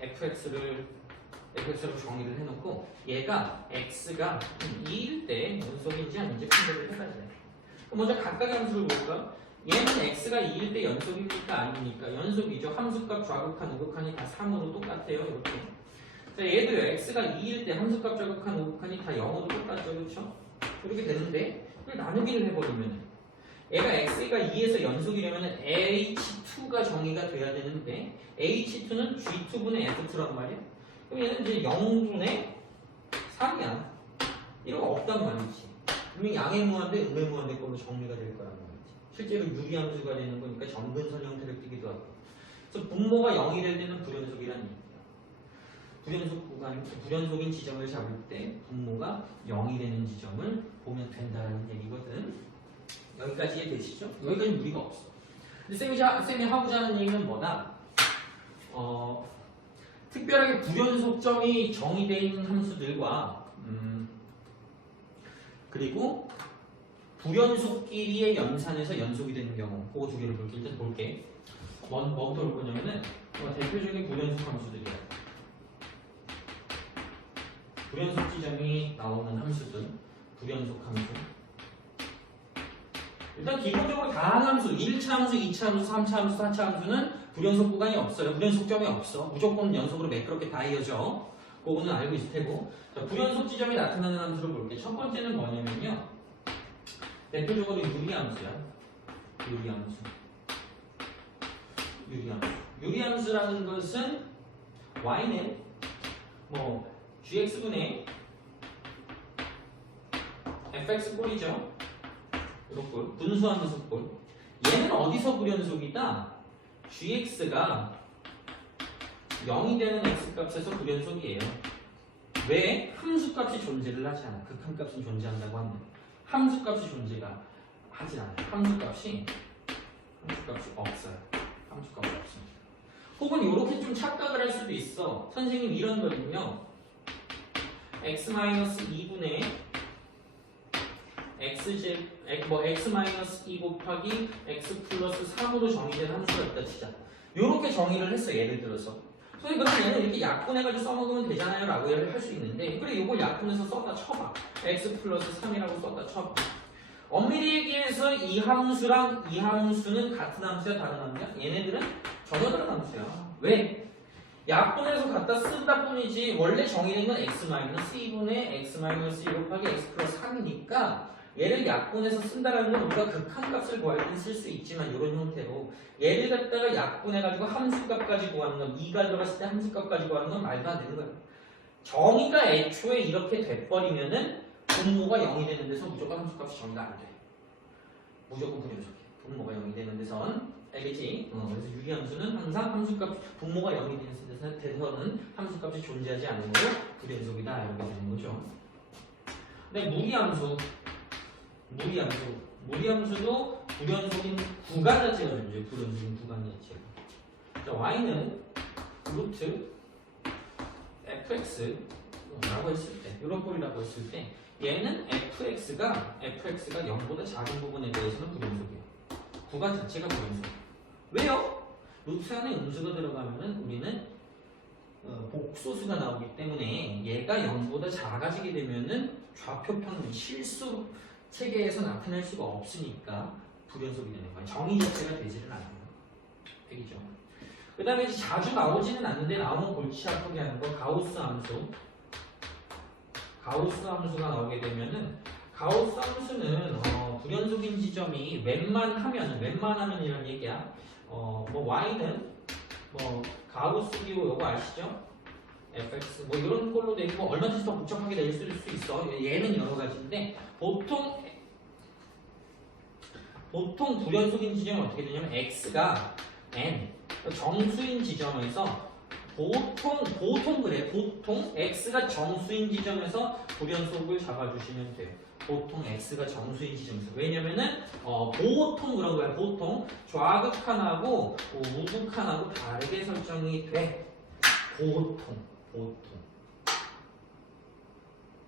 fx로 정의를 해놓고 얘가 x가 2일 때 연속인지 아닌지 판별을 해봐야 돼. 그럼 먼저 각각의 함수를 볼까? 얘는 x가 2일 때 연속입니까? 아닙니까? 연속이죠. 함수값 좌극한, 우극한이 다 3으로 똑같아요. 이렇게. 자, 얘들요. x가 2일 때 함수값 좌극한, 우극한이 다 0으로 똑같죠. 그렇죠? 이렇게 되는데 그걸 나누기를 해버리면 얘가 x가 2에서 연속이려면 h2가 정의가 돼야 되는데 h2는 g2분의 f2란 말이야. 그럼 얘는 이제 0분의 3이야. 이런 거 없단 말이지. 분명히 양의 무한대, 음의 무한대 걸로 정리가 될 거란 말이지. 실제로 유리함수가 되는 거니까 점근선 형태를 띠기도 하고. 그래서 분모가 0이 될 때는 불연속이라는 얘기야. 불연속인 지점을 잡을 때 분모가 0이 되는 지점을 보면 된다는 얘기거든. 여기까지 이해되시죠? 여기까지 무리가 없어. 근데 쌤이 하고자 하는 얘기는 뭐다? 특별하게 불연속점이 정의되어 있는 함수들과 그리고 불연속끼리의 연산에서 연속이 되는 경우 그거 두 개를 볼게. 일단 볼게. 뭐부터 볼 거냐면은 대표적인 불연속 함수들이야. 불연속 지점이 나오는 함수들. 불연속 함수. 일단 기본적으로 다항함수 1차 함수, 2차 함수, 3차 함수, 4차 함수는 불연속 구간이 없어요. 불연속점이 없어. 무조건 연속으로 매끄럽게 다 이어져. 그거는 알고 있을 테고. 자, 불연속 지점이 나타나는 함수를 볼게. 첫 번째는 뭐냐면요. 대표적으로 유리함수야. 유리함수라는 것은 y는 gx분의 fx 꼴이죠. 이렇고 분수함수 꼴. 얘는 어디서 불연속이다? gx가 0이 되는 x값에서 불연속이에요. 왜? 함수값이 존재를 하지 않아. 극한값은 존재한다고 합니다. 함수값이 존재가 하지 않아요. 함수값이 없어요. 함수값이 없습니다. 혹은 이렇게 좀 착각을 할 수도 있어. 선생님 이런 거는요. x-2분의 x-2 곱하기 x 플러스 3으로 정의된 함수가 있다 치자. 요렇게 정의를 했어. 예를 들어서. 선생님 그럼 얘는 이렇게 약분해가지고 써먹으면 되잖아요 라고 할 수 있는데 그래 이걸 약분해서 써다 쳐봐. x 플러스 3이라고 써다 쳐봐. 엄밀히 얘기해서 이 함수랑 이 함수는 같은 함수야 다른 함수야? 얘네들은 전혀 다른 함수야. 왜? 약분해서 갖다 쓴다 뿐이지 원래 정의된 건 x-2분의 x-2 곱하기 x 플러스 3이니까 얘를 약분해서 쓴다라는 건 우리가 극한값을 구할 땐 쓸 수 있지만 이런 형태로 얘를 갖다가 약분해가지고 함수값까지 구하는 건 2가 들어갔을 때 함수값까지 구하는 건 말도 안 되는 거예요. 정의가 애초에 이렇게 돼버리면은 분모가 0이 되는 데서 무조건 함수값이 정의가 안 돼. 무조건 부정적이야. 분모가 0이 되는 데선 알겠지? 그래서 유리함수는 항상 함수값 분모가 0이 되는 데서는 함수값이 존재하지 않는 거로 불연속이다 이렇게 되는 거죠. 근데 무리함수도 불연속인 구간 자체가 존재해요. 불연속인 구간 자체가. 자, y는 루트 fx라고 했을 때, 이런 꼴이라고 했을 때, 얘는 fx가 0보다 작은 부분에 대해서는 불연속이에요. 구간 자체가 불연속. 왜요? 루트 안에 음수가 들어가면은 우리는 복소수가 나오기 때문에 얘가 0보다 작아지게 되면은 좌표 평면 실수 체계에서 나타낼 수가 없으니까 불연속이 되는 거예요. 정의 자체가 되지는 않아요. 알겠죠? 그 다음에 자주 나오지는 않는데 나오면 골치 아프게 하는 거 가우스 함수. 가우스 함수가 나오게 되면은 가우스 함수는 불연속인 지점이 웬만하면이라는 얘기야. 뭐 y는 뭐 가우스 기호 요거 아시죠? fx 뭐 이런 걸로 돼 있고 얼마든지 더 복잡하게 낼 수 있어. 얘는 여러 가지인데 보통 불연속인 지점은 어떻게 되냐면 x가 n 정수인 지점에서 보통 x가 정수인 지점에서 불연속을 잡아주시면 돼요. 보통 x가 정수인 지점에서. 왜냐면은 보통 그런 거야. 보통 좌극한하고 우극한하고 다르게 설정이 돼. 보통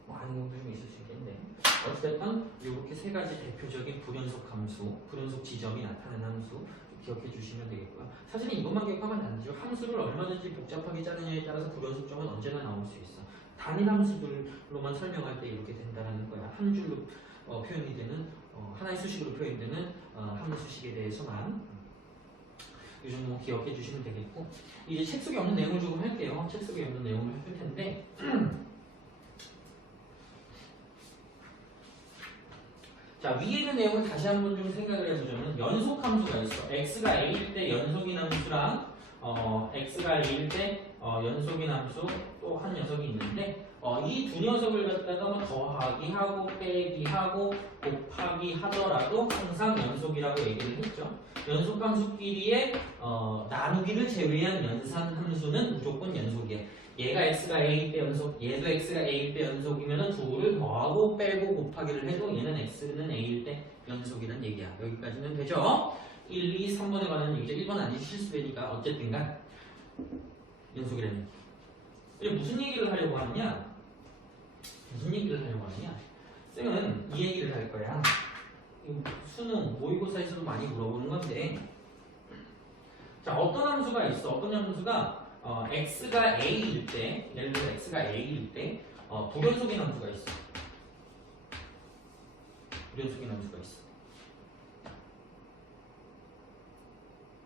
뭐 아는 경우도 좀 있을 수 있겠는데 어쨌든 이렇게 세 가지 대표적인 불연속 함수, 불연속 지점이 나타나는 함수 기억해 주시면 되겠고요. 사실은 이것만 기억하면 안 되죠. 함수를 얼마든지 복잡하게 짜느냐에 따라서 불연속점은 언제나 나올 수 있어. 단일 함수들로만 설명할 때 이렇게 된다는 거야. 한 줄로 표현이 되는 하나의 수식으로 표현되는 함수식에 대해서만 이 정도 기억해 주시면 되겠고 이제 책 속에 없는 내용을 조금 할게요. 책 속에 없는 내용을 할 텐데 자, 위에 있는 내용을 다시 한번 좀 생각을 해보자면 연속 함수가 있어. x가 a일 때 연속인 함수랑 x가 a일 때 연속인 함수 또 한 녀석이 있는데 이 두 녀석을 갖다가 뭐 더하기 하고 빼기 하고 곱하기 하더라도 항상 연속이라고 얘기를 했죠. 연속 함수끼리의 나누기를 제외한 연산 함수는 무조건 연속이에요. 얘가 x가 a일 때 연속, 얘도 x가 a일 때 연속이면 둘을 더하고 빼고 곱하기를 해도 얘는 x는 a일 때 연속이라는 얘기야. 여기까지는 되죠? 1, 2, 3번에 관한 얘기죠. 1번 아니지 실수되니까 어쨌든간 연속이라는 얘기. 이제 무슨 얘기를 하려고 하느냐? 쌤은 이 얘기를 할 거야. 수능 모의고사에서도 많이 물어보는 건데 자, 어떤 함수가 있어? 어떤 함수가 x가 a일 때, 예를 들어 x가 a일 때 불연속인 함수가 있어.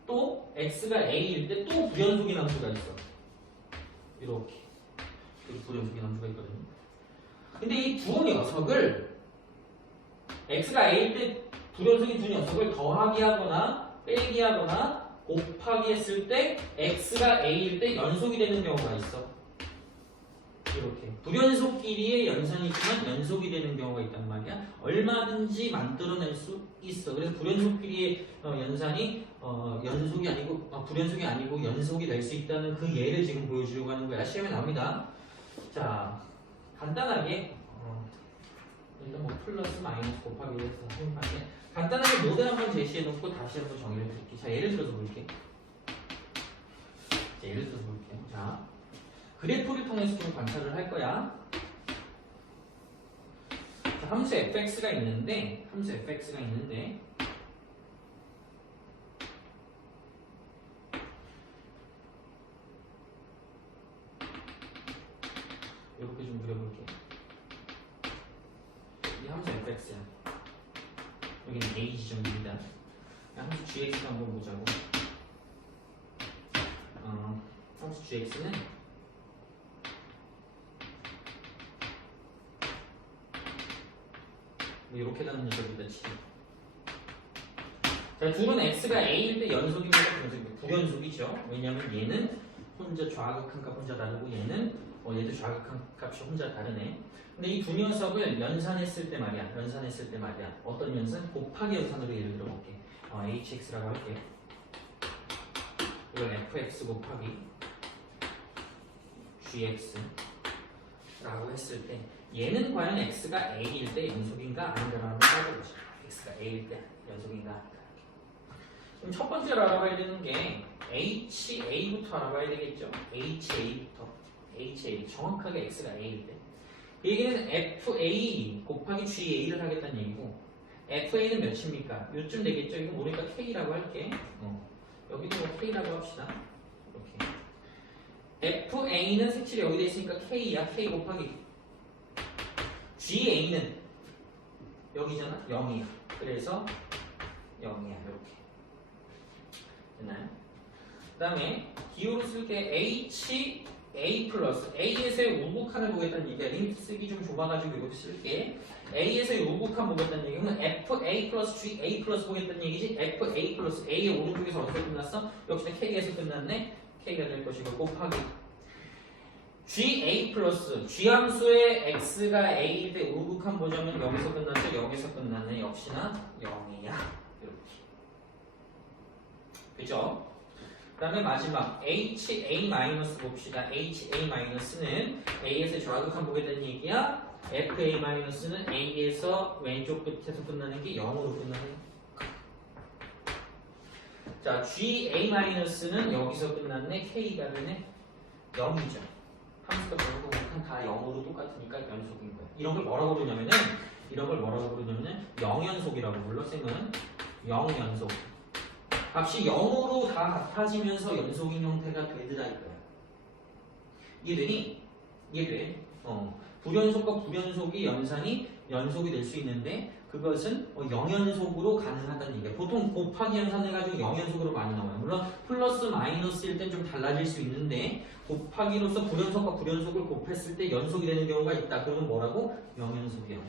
또 x가 a일 때 또 불연속인 함수가 있어. 이렇게 불연속인 함수가 있거든요. 근데 이 두 녀석을 x가 a일 때 불연속인 두 녀석을 더하기 하거나 빼기 하거나 곱하기 했을 때 x가 a일 때 연속이 되는 경우가 있어. 이렇게 불연속끼리의 연산이지만 연속이 되는 경우가 있단 말이야. 얼마든지 만들어낼 수 있어. 그래서 불연속끼리의 연산이 연속이 아니고 불연속이 아니고 연속이 될 수 있다는 그 예를 지금 보여주려고 하는 거야. 시험에 나옵니다. 자, 간단하게 일단 뭐 플러스 마이너스 곱하기 해서 해볼게. 간단하게 모델 한번 제시해 놓고 다시 한번 정의를 드릴게요. 자, 예를 들어서 볼게요. 자, 그래프를 통해서 좀 관찰을 할 거야. 자, 함수 fx가 있는데 이렇게 좀 그려볼게요. 이 함수 fx야. 여기는 a 지점입니다. 함수 gx 한번 보자고. 함수 gx는 뭐 이렇게 가는 녀석이다 치죠. 자, 둘은 x가 a일 때 연속입니다. 부연속이죠. 왜냐면 얘는 혼자 좌극한 값 혼자 다르고 얘는 얘도 좌극한 값이 혼자 다르네. 근데 이 두 녀석을 연산했을 때 말이야. 어떤 연산? 곱하기 연산으로 예를 들어볼게. hx라고 할게. 이걸 fx 곱하기 gx라고 했을 때 얘는 과연 x가 a일 때 연속인가 아닌가를 한번 따져보자. x가 a일 때 연속인가 아닌가. 그럼 첫 번째로 알아봐야 되는 게 HA부터 알아봐야 되겠죠. HA 정확하게 x가 a일 때. 그 얘기는 FA 곱하기 GA를 하겠다는 얘기고 FA는 몇입니까? 요쯤 되겠죠. 이거 모르니까 K라고 할게. 여기도 뭐 K라고 합시다. 이렇게 FA는 색칠이 여기 돼 있으니까 K야. K 곱하기 GA는 여기잖아. 0이야. 그래서 0이야. 이렇게 됐나요? 그 다음에 기호로 쓸게 HA 플러스 A에서의 우극한을 보겠다는 얘기야. 리미트 쓰기 좀 좁아가지고 이렇게 쓸게. A에서의 우극한 보겠다는 얘기는 FA 플러스 GA 플러스 보겠다는 얘기지. FA 플러스 A의 오른쪽에서 어떻게 끝났어? 역시나 K에서 끝났네. K가 될 것이고 곱하기 GA 플러스 G함수의 X가 A일 때 우극한 보자면 여기서 끝났죠? 0에서 끝났네. 역시나 0이야. 이렇게. 그죠? 그 다음에 마지막 HA 마이너스 봅시다. HA 마이너스는 A에서 좌극한 보겠다는 얘기야. FA 마이너스는 A에서 왼쪽 끝에서 끝나는 게 0으로 끝나네. 자, GA 마이너스는 여기서 끝났네. K가 되네. 0이죠. 함수가 결국 다 0으로 똑같으니까 연속인 거야. 이런 걸 뭐라고 부르냐면은 0연속이라고 불러. 쌤은 0연속. 값이 0으로 다 같아지면서 연속인 형태가 되더라 이거야. 이해되니? 이해돼? 불연속과 불연속이 연속이 될 수 있는데 그것은 0연속으로 가능하다는 얘기야. 보통 곱하기 연산해가지고 0연속으로 많이 나와요. 물론 플러스 마이너스일 땐 좀 달라질 수 있는데 곱하기로서 불연속과 불연속을 곱했을 때 연속이 되는 경우가 있다. 그러면 뭐라고? 0연속이야.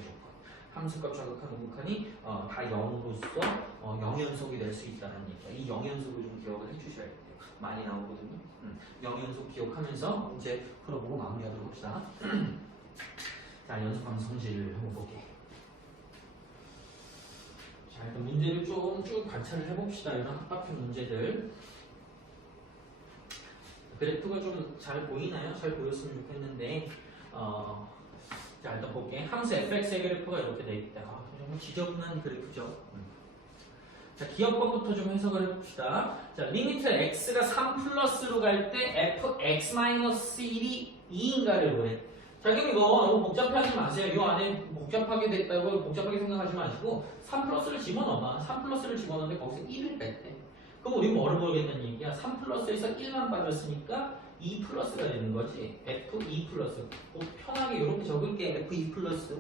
함수값 좌극한 우극한이 다 0으로서 0연속이 될 수 있다는 얘기야. 이 0연속을 좀 기억을 해주셔야 돼요. 많이 나오거든요. 0연속 기억하면서 문제 풀어보고 마무리하도록 합시다. 자, 연속함 성질을 한번 볼게. 자, 일단 문제를 좀 쭉 관찰을 해봅시다. 이런 합법형 문제들. 그래프가 좀 잘 보이나요? 잘 보였으면 좋겠는데 자, 일단 볼게. 함수 fx의 그래프가 이렇게 돼 있다. 정말 지저분한 그래프죠. 자, 기억법부터 좀 해석을 해봅시다. 자, 리미트 x가 3 플러스로 갈 때 fx-1이 2인가를 보래. 자, 그럼 이거 너무 복잡하지 마세요. 이 안에 복잡하게 됐다고 복잡하게 생각하지 마시고 3 플러스를 집어넣어봐. 3 플러스를 집어넣는데 거기서 1을 뺐대. 그럼 우리 뭐를 모르겠는 얘기야? 3 플러스에서 1만 빠졌으니까 2 플러스가 되는 거지. F2 플러스. 편하게 이렇게 적을게. F2 플러스.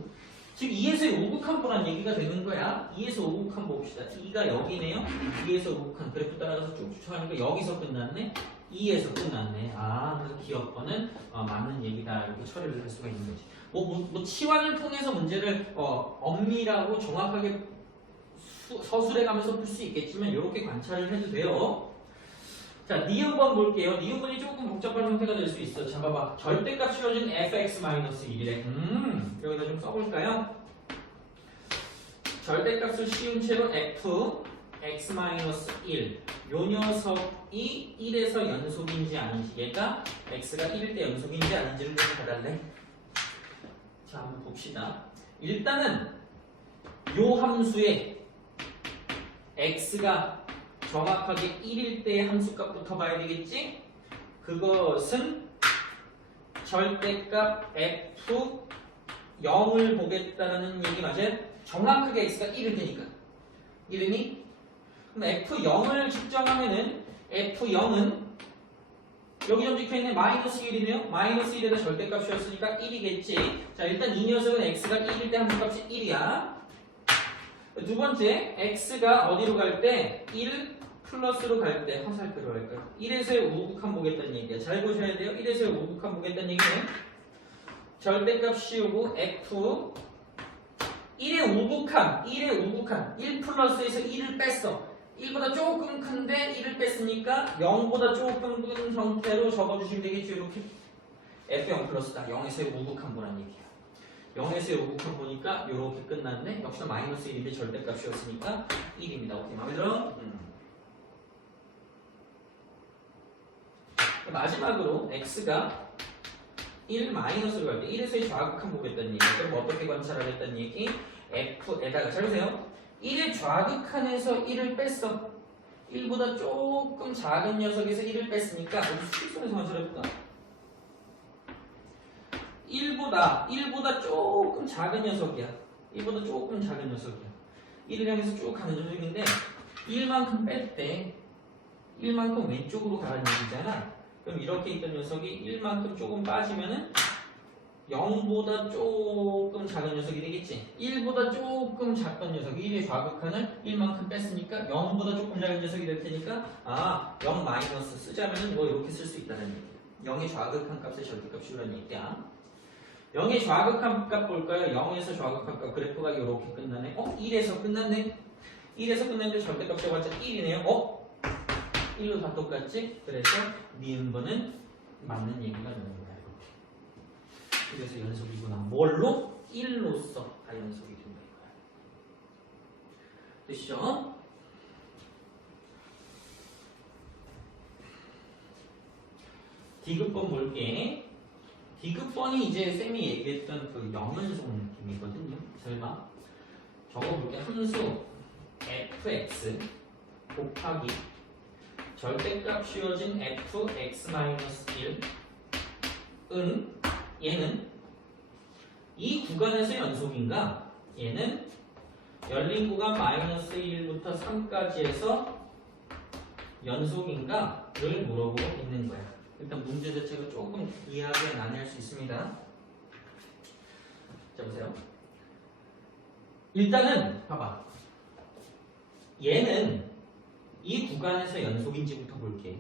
지금 2에서 우극한 보란 얘기가 되는 거야. 2에서 우극한 봅시다. 2가 여기네요. 2에서 우극한 그래프 따라가서 쭉 추측하니까 여기서 끝났네. 2에서 끝났네. 그래서 기억번은 맞는 얘기다. 이렇게 처리를 할 수가 있는 거지. 뭐 치환을 통해서 문제를 엄밀하고 정확하게 서술해 가면서 풀 수 있겠지만 이렇게 관찰을 해도 돼요. 자, 니은번 볼게요. 니은번이 조금 복잡한 형태가 될 수 있어. 자, 봐봐. 절대값 씌워준 fx-1이래. 여기다 좀 써볼까요? 절대값을 씌운 채로 fx-1. 요 녀석이 1에서 연속인지 아닌지, 얘가 x가 1일 때 연속인지 아닌지를 좀 봐달래. 자, 한번 봅시다. 일단은 요 함수에 x가 정확하게 1일 때의 함수값부터 봐야 되겠지? 그것은 절대값 f0을 보겠다는 얘기 맞아요? 정확하게 x가 1일 때니까. 이러니? 그럼 f0을 측정하면은 f0은 여기 좀 찍혀있네. 마이너스 1이네요. 마이너스 1에다 절대값이었으니까 1이겠지. 자, 일단 이 녀석은 x가 1일 때 함수값이 1이야. 두 번째, x가 어디로 갈 때? 1 플러스로 갈 때 화살표로 갈까요? 1에서의 우극한 보겠다는 얘기야. 잘 보셔야 돼요. 1에서의 우극한 보겠다는 얘기는 절대값 씌우고 f 1의 우극한 1 플러스에서 1을 뺐어. 1보다 조금 큰데 1을 뺐으니까 0보다 조금 큰 형태로 적어주시면 되겠죠. 이렇게 f0 플러스다. 0에서의 우극한 보란 얘기야. 0에서의 우극한 보니까 이렇게 끝났네. 역시나 마이너스 1인데 절대값이었으니까 1입니다. 어떻게 마음에 들어? 마지막으로 x가 1 마이너스로 갈 때 1에서의 좌극한 보겠다는 얘기. 그럼 어떻게 관찰하겠다는 얘기? f에다가 잘 보세요. 1의 좌극한에서 1을 뺐어. 1보다 조금 작은 녀석에서 1을 뺐으니까 여기 수직선에서 관찰해볼까? 1보다 조금 작은 녀석이야. 1보다 조금 작은 녀석이야. 1을 향해서 쭉 가는 녀석인데 1만큼 뺐대. 1만큼 왼쪽으로 가라는 얘기잖아. 그럼 이렇게 있던 녀석이 1만큼 조금 빠지면은 0보다 조금 작은 녀석이 되겠지. 1보다 조금 작던 녀석, 1의 좌극한을 1만큼 뺐으니까 0보다 조금 작은 녀석이 될 테니까 0 마이너스 쓰자면은 뭐 이렇게 쓸 수 있다는 얘기야. 0의 좌극한 값의 절대값이라는 얘기야. 0의 좌극한 값 볼까요? 0에서 좌극한 값 그래프가 이렇게 끝나네. 1에서 끝났네. 1에서 끝났는데 절대값이 완전 1이네요. 1로 다 똑같지? 그래서 니은번은 맞는 얘기가 되는 거야. 이렇게. 그래서 연속이구나. 뭘로? 1로써 다 연속이 된다 이거야. 되시죠? 디귿번 볼게. 디귿번이 이제 쌤이 얘기했던 그 영연속 느낌이거든요. 잘 봐. 적어볼게. 함수 fx 곱하기 절대값 씌워진 fx-1은 얘는 이 구간에서 연속인가? 얘는 열린 구간 마이너스 1부터 3까지에서 연속인가?를 물어보고 있는 거야. 일단 문제 자체가 조금 이해하기가 난해할 수 있습니다. 자, 보세요. 일단은 봐봐. 얘는 이 구간에서 연속인지부터 볼게.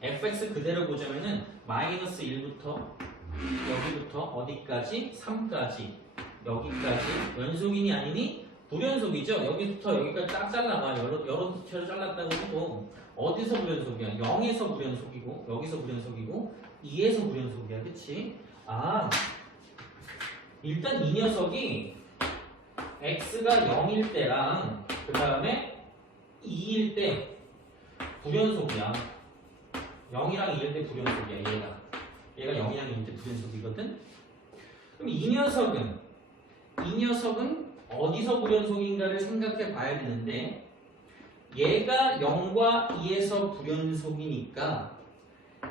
fx 그대로 보자면은 마이너스 1부터 여기부터 어디까지? 3까지 여기까지 연속인이 아니니 불연속이죠. 여기부터 여기까지 딱 잘라봐. 여러 개로 잘랐다고 해도 어디서 불연속이야? 0에서 불연속이고 여기서 불연속이고 2에서 불연속이야. 그치? 일단 이 녀석이 x가 0일 때랑 그 다음에 2일 때 불연속이야. 0이랑 2일 때 불연속이야. 얘가 0이랑 2일 때 불연속이거든. 그럼 이 녀석은 어디서 불연속인가를 생각해 봐야 되는데 얘가 0과 2에서 불연속이니까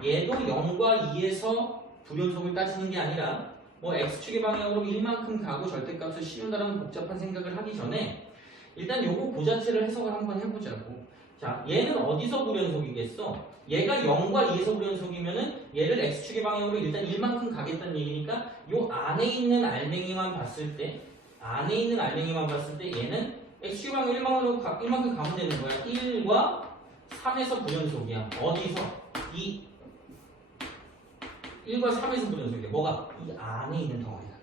얘도 0과 2에서 불연속을 따지는 게 아니라 뭐 x축의 방향으로 1만큼 가고 절대값을 씌운다는 복잡한 생각을 하기 전에 일단 요거 그 자체를 해석을 한번 해보자고. 자, 얘는 어디서 불연속이겠어? 얘가 0과 2에서 불연속이면은 얘를 x축의 방향으로 일단 1만큼 가겠다는 얘기니까 요 안에 있는 알맹이만 봤을 때 얘는 x축의 방향 1만큼 가면 되는 거야. 1과 3에서 불연속이야. 어디서? 1과 3에서 불연속이야. 뭐가? 이 안에 있는 덩어리다.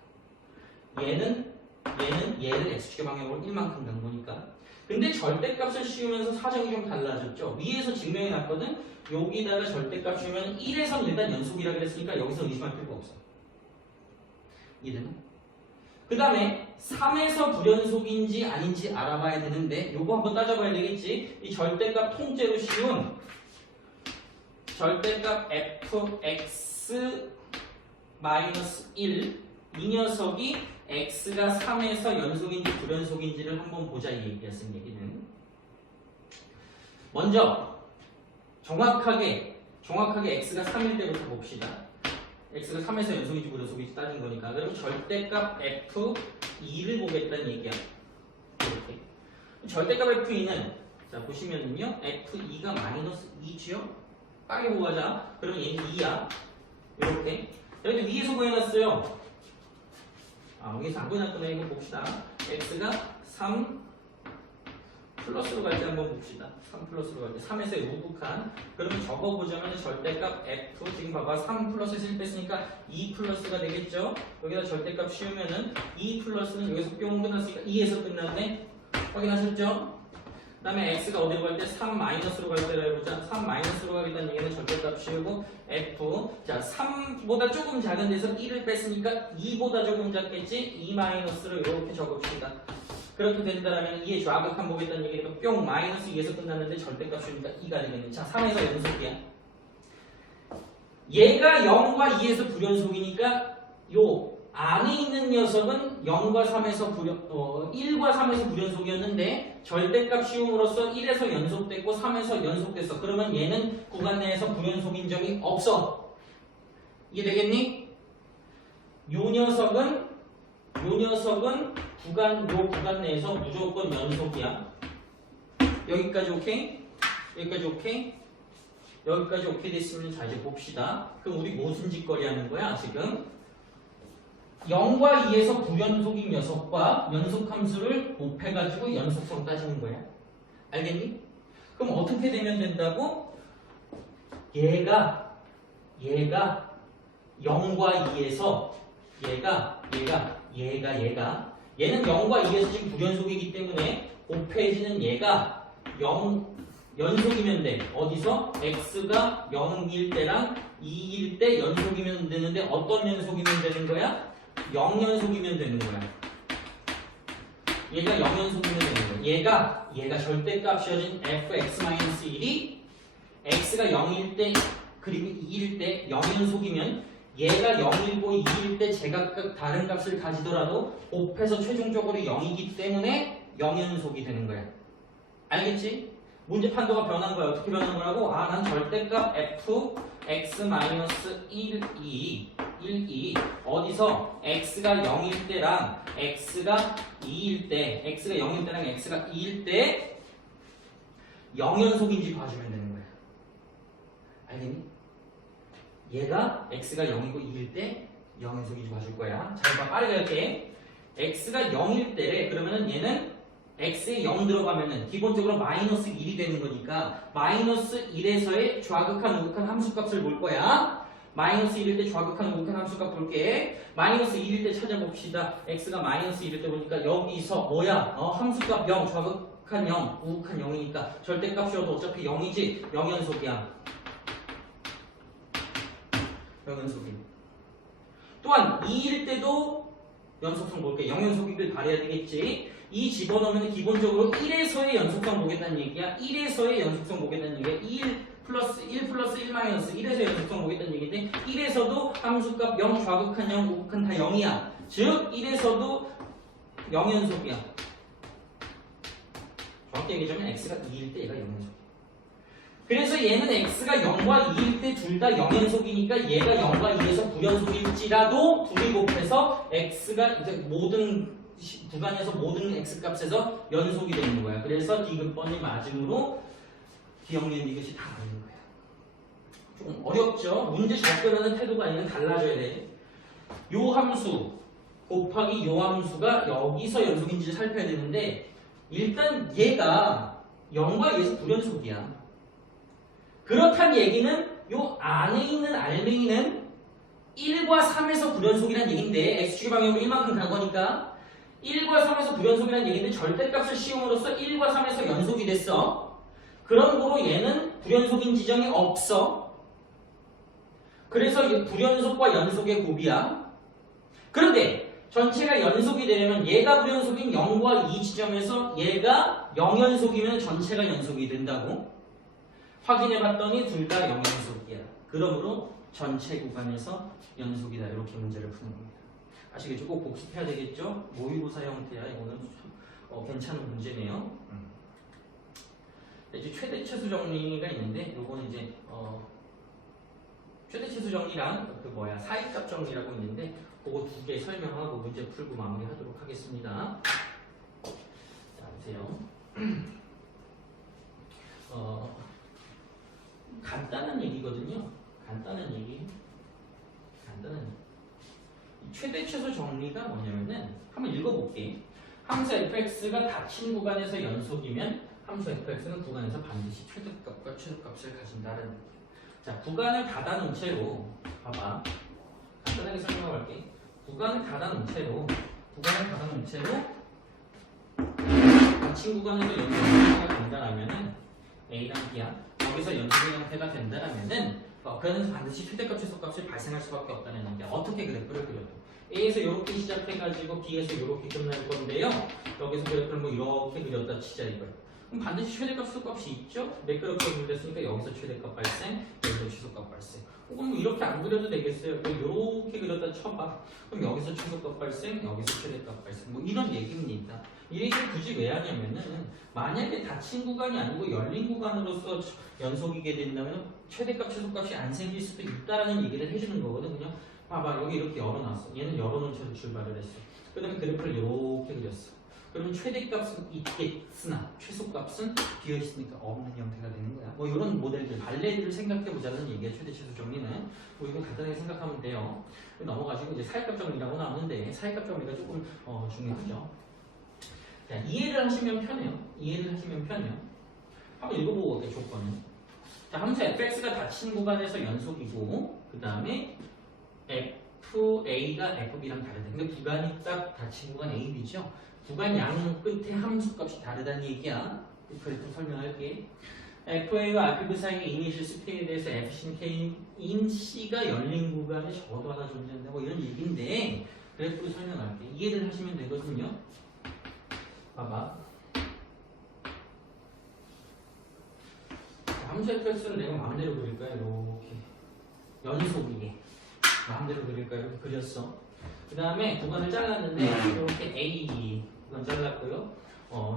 얘를 x축의 방향으로 1만큼 간 거니까. 근데 절대값을 씌우면서 사정이 좀 달라졌죠. 위에서 증명해 놨거든. 여기다가 절대값 씌우면 1에서는 일단 연속이라 그랬으니까 여기서 의심할 필요가 없어. 이해되나? 그 다음에 3에서 불연속인지 아닌지 알아봐야 되는데 요거 한번 따져봐야 되겠지. 이 절대값 통째로 씌운 절대값 fx-1 이 녀석이 x가 3에서 연속인지 불연속인지를 한번 보자 이 얘기였습니다. 얘기는 먼저 정확하게 x가 3일 때부터 봅시다. x가 3에서 연속인지 불연속인지 따진 거니까. 그럼 절대값 f2를 보겠다는 얘기야. 이렇게 절대값 f2는 자 보시면은요 f2가 마이너스 2죠. 빠르게 보고 가자. 그러면 얘는 2야. 이렇게. 여기 위에서 구해놨어요. 위에서 안 구해놨구나. 이거 봅시다. x가 3 플러스로 갈 때 한번 봅시다. 3 플러스로 갈 때 3에서 우극한. 그러면 적어보자면 절대값 f 지금 봐봐 3 플러스에서 1 뺐으니까 2 플러스가 되겠죠. 여기다 절대값 씌우면은 2 플러스는 여기서 뿅 끝났으니까 2에서 끝났네. 확인하셨죠? 그 다음에 x가 어디로 갈 때 3 마이너스로 갈 때라 해보자. 3 마이너스로 가겠다는 얘기는 절대값 씌우고 f 자 3보다 조금 작은 데서 1을 뺐으니까 2보다 조금 작겠지. 2 마이너스를 이렇게 적읍시다. 그렇게 된다면 2의 좌극한 보겠다는 얘기니까 뿅 마이너스 2에서 끝났는데 절대값 씌우니까 2가 되겠네. 자 3에서 연속이야. 얘가 0과 2에서 불연속이니까 요 안에 있는 녀석은 0과 3에서 1과 3에서 불연속이었는데 절대값 씌움으로써 1에서 연속됐고 3에서 연속됐어. 그러면 얘는 구간 내에서 불연속인 적이 없어. 이해되겠니? 요 녀석은 요 구간 내에서 무조건 연속이야. 여기까지 오케이? 여기까지 오케이? 여기까지 오케이 됐으면 자 이제 봅시다. 그럼 우리 무슨 짓거리 하는 거야 지금? 0과 2에서 불연속인 녀석과 연속함수를 곱해가지고 연속성 따지는 거야. 알겠니? 그럼 어떻게 되면 된다고? 얘가 0과 2에서 얘는 0과 2에서 지금 불연속이기 때문에 곱해지는 얘가 0 연속이면 돼. 어디서? x가 0일 때랑 2일 때 연속이면 되는데 어떤 연속이면 되는 거야? 0연속이면 되는 거야. 얘가 0연속이면 되는 거야. 얘가 절대값이어진 fx-1이 x가 0일 때 그리고 2일 때 0연속이면 얘가 0이고 2일 때 제각각 다른 값을 가지더라도 곱해서 최종적으로 0이기 때문에 0연속이 되는 거야. 알겠지? 문제 판도가 변한 거야. 어떻게 변한 거라고? 난 절대값 f x-1, 1, 어디서 x가 0일 때랑 x가 2일 때 x가 0일 때랑 x가 2일 때 0연속인지 봐주면 되는 거야. 알겠니? 얘가 x가 0이고 2일 때 0연속인지 봐줄 거야. 자, 이거 빠르게 할게. x가 0일 때래. 그러면은 얘는 x에 0 들어가면은 기본적으로 마이너스 1이 되는 거니까 마이너스 1에서의 좌극한 우극한 함수값을 볼 거야. 마이너스 1일 때 좌극한 우극한 함수값 볼게. 마이너스 1일 때 찾아봅시다. x가 마이너스 1일 때 보니까 여기서 뭐야? 함수값 0, 좌극한 0, 우극한 0이니까 절대값 씌워도 어차피 0이지. 0연속이야. 0연속이. 또한 2일 때도 연속성 볼게. 0연속이길 바라야 되겠지. 이 집어넣으면 기본적으로 1에서의 연속성 보겠다는 얘기야. 1에서의 연속성 보겠다는 얘기야. 1 플러스 1 마이너스 1에서의 연속성 보겠다는 얘기인데 1에서도 함수값 0, 좌극한 0, 우극한 다 0이야. 즉 1에서도 0연속이야. 정확히 얘기하자면 x가 2일 때 얘가 0연속. 그래서 얘는 x가 0과 2일 때 둘 다 0연속이니까 얘가 0과 2에서 불연속일지라도 둘이 곱해서 x가 이제 모든 구간에서 모든 x값에서 연속이 되는 거야. 그래서 디귿번이 맞음으로 기억력 이것이 다 맞는 거야. 조금 어렵죠? 문제 접근하는 태도가 얘는 달라져야 돼. 요 함수 곱하기 요 함수가 여기서 연속인지를 살펴야 되는데 일단 얘가 0과 2에서 불연속이야. 그렇다는 얘기는 요 안에 있는 알맹이는 1과 3에서 불연속이라는 얘기인데 x축의 방향으로 1만큼 간 거니까 1과 3에서 불연속이라는 얘기인데 절대값을 씌움으로써 1과 3에서 연속이 됐어. 그러므로 얘는 불연속인 지점이 없어. 그래서 불연속과 연속의 곱이야. 그런데 전체가 연속이 되려면 얘가 불연속인 0과 2 지점에서 얘가 0연속이면 전체가 연속이 된다고. 확인해봤더니 둘 다 0연속이야. 그러므로 전체 구간에서 연속이다. 이렇게 문제를 푸는 겁니다. 아시겠죠? 꼭 복습해야 되겠죠? 모의고사 형태야. 이거는 괜찮은 문제네요. 이제 최대 최소 정리가 있는데 요거는 이제 최대 최소 정리랑 사이값 정리라고 있는데 그거 두 개 설명하고 문제 풀고 마무리하도록 하겠습니다. 자 보세요. 간단한 얘기거든요. 간단한 얘기. 최대 최소 정리가 뭐냐면은 한번 읽어볼게. 함수 fx가 닫힌 구간에서 연속이면 함수 fx는 구간에서 반드시 최대값과 최소값을 가진다는 얘기야. 자, 구간을 닫아놓은 채로 봐봐. 간단하게 설명할게. 구간을 닫아놓은 채로 닫힌 구간에서 연속이 된다라면은 A랑 B야. 여기서 연속의 형태가 된다라면은 그래서 반드시 최대값, 최소값이 발생할 수밖에 없다는 얘기야. 어떻게 그래프를 그려도 A에서 이렇게 시작해가지고 B에서 이렇게 끝날 건데요. 여기서 그래프를 뭐 이렇게 그렸다 치자 이거야. 그럼 반드시 최대값, 최소값이 있죠? 매끄럽게 그렸으니까 여기서 최대값 발생, 여기서 최소값 발생. 혹은 뭐 이렇게 안 그려도 되겠어요. 이렇게 그렸다 쳐봐. 그럼 여기서 최소값 발생, 여기서 최대값 발생. 뭐 이런 얘기입니다. 이 얘기를 굳이 왜 하냐면은 만약에 닫힌 구간이 아니고 열린 구간으로서 연속이게 된다면 최대값, 최소값이 안 생길 수도 있다라는 얘기를 해주는 거거든요. 봐봐, 여기 이렇게 열어놨어. 얘는 열어놓은 채로 출발을 했어. 그 다음에 그래프를 이렇게 그렸어. 그러면 최대값은 있겠으나 최소값은 비어있으니까 없는 형태가 되는 거야. 뭐 이런 모델들, 발레들을 생각해보자는 얘기야. 최대, 최소 정리는. 뭐 이거 간단하게 생각하면 돼요. 넘어가시고 이제 사이값 정리라고 나오는데 사이값 정리가 조금 중요하죠. 자, 이해를 하시면 편해요. 한번 읽어보고 올게요. 조건은. 자, 함수 fx가 닫힌 구간에서 연속이고 그 다음에 fa가 fb랑 다르다. 근데 구간이 딱 닫힌 구간 a, b죠. 구간 양 끝에 함수값이 다르다는 얘기야. 그래서 설명할게. fa와 fb 사이의 이니셜 스피드에 대해서 fc는 k인 c가 열린 구간에 적어도 하나 존재한다. 뭐 이런 얘기인데 그래프로 설명할게. 이해를 하시면 되거든요. 봐봐. 함수 fx를 내가 마음대로 그릴까요? 이렇게 연속이게 마음대로 그릴까요? 이렇게 그렸어. 그 다음에 구간을 잘랐는데 이렇게 A 구간 잘랐고요.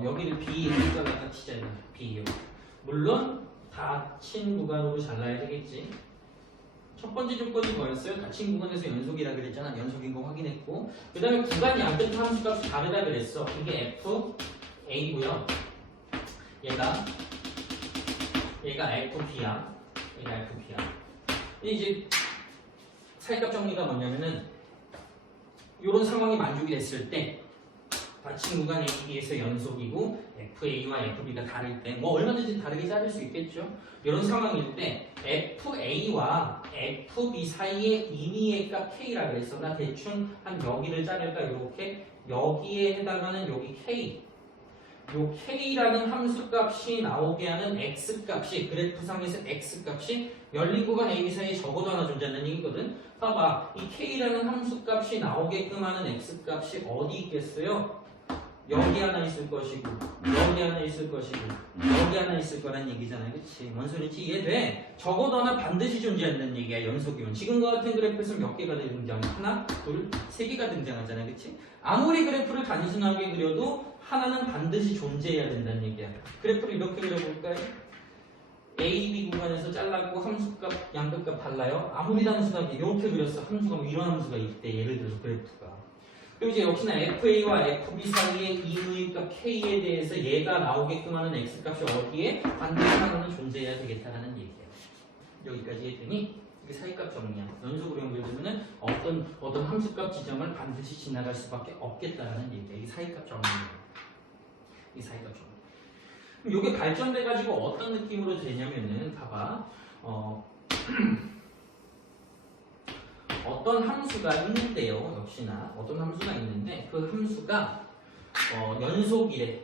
여기를 B로 잘랐다 치자. B. 물론 닫힌 구간으로 잘라야 되겠지. 첫 번째 조건이 뭐였어요? 닫힌 구간에서 연속이라 그랬잖아. 연속인 거 확인했고. 그 다음에 구간 양끝 함수값이 다르다 그랬어. 이게 F, A고요. 얘가 FB야. 이제 사이값 정리가 뭐냐면은 이런 상황이 만족이 됐을 때 닫힌 구간 AB에서 연속이고 FA와 FB가 다를 때 뭐 얼마든지 다르게 자를 수 있겠죠. 이런 상황일 때 FA와 FB 사이의 임의의 값 K라 그랬어. 나 대충 한 여기를 자를까 이렇게 여기에 해당하는 여기 K 요 K라는 함수값이 나오게 하는 X값이 그래프상에서 X값이 열린 구간 AB 사이에 적어도 하나 존재하는 얘기거든. 봐봐. 이 K라는 함수값이 나오게끔 하는 X값이 어디 있겠어요? 여기 하나 있을 것이고 여기 하나 있을 것이고 여기 하나 있을 거란 얘기잖아요. 그치? 뭔 소리인지 이해돼? 적어도 하나 반드시 존재한다는 얘기야. 연속이면. 지금과 같은 그래프에서 몇 개가 등장해? 하나, 둘, 세 개가 등장하잖아요. 그치? 아무리 그래프를 단순하게 그려도 하나는 반드시 존재해야 된다는 얘기야. 그래프를 이렇게 그려볼까요? A, B 구간에서 잘랐고 함수값, 양끝값 달라요. 아무리 단순하게 이렇게 그렸어. 함수가 뭐 이런 함수가 있대. 예를 들어서 그래프가. 그리고 이제 역시나 FA와 FB 사이의 임의값 K에 대해서 얘가 나오게끔 하는 X값이 어디에 반드시 하나는 존재해야 되겠다는 얘기야. 여기까지 했더니 이게 사이값 정리야. 연속으로 연결되면은 어떤 함수값 지점을 반드시 지나갈 수밖에 없겠다는 얘기야. 이게 사이값 정리야. 이 사이값 정리. 그럼 이게 발전돼가지고 어떤 느낌으로 되냐면은 봐봐. 어떤 함수가 있는데요. 역시나 어떤 함수가 있는데 그 함수가 연속이래.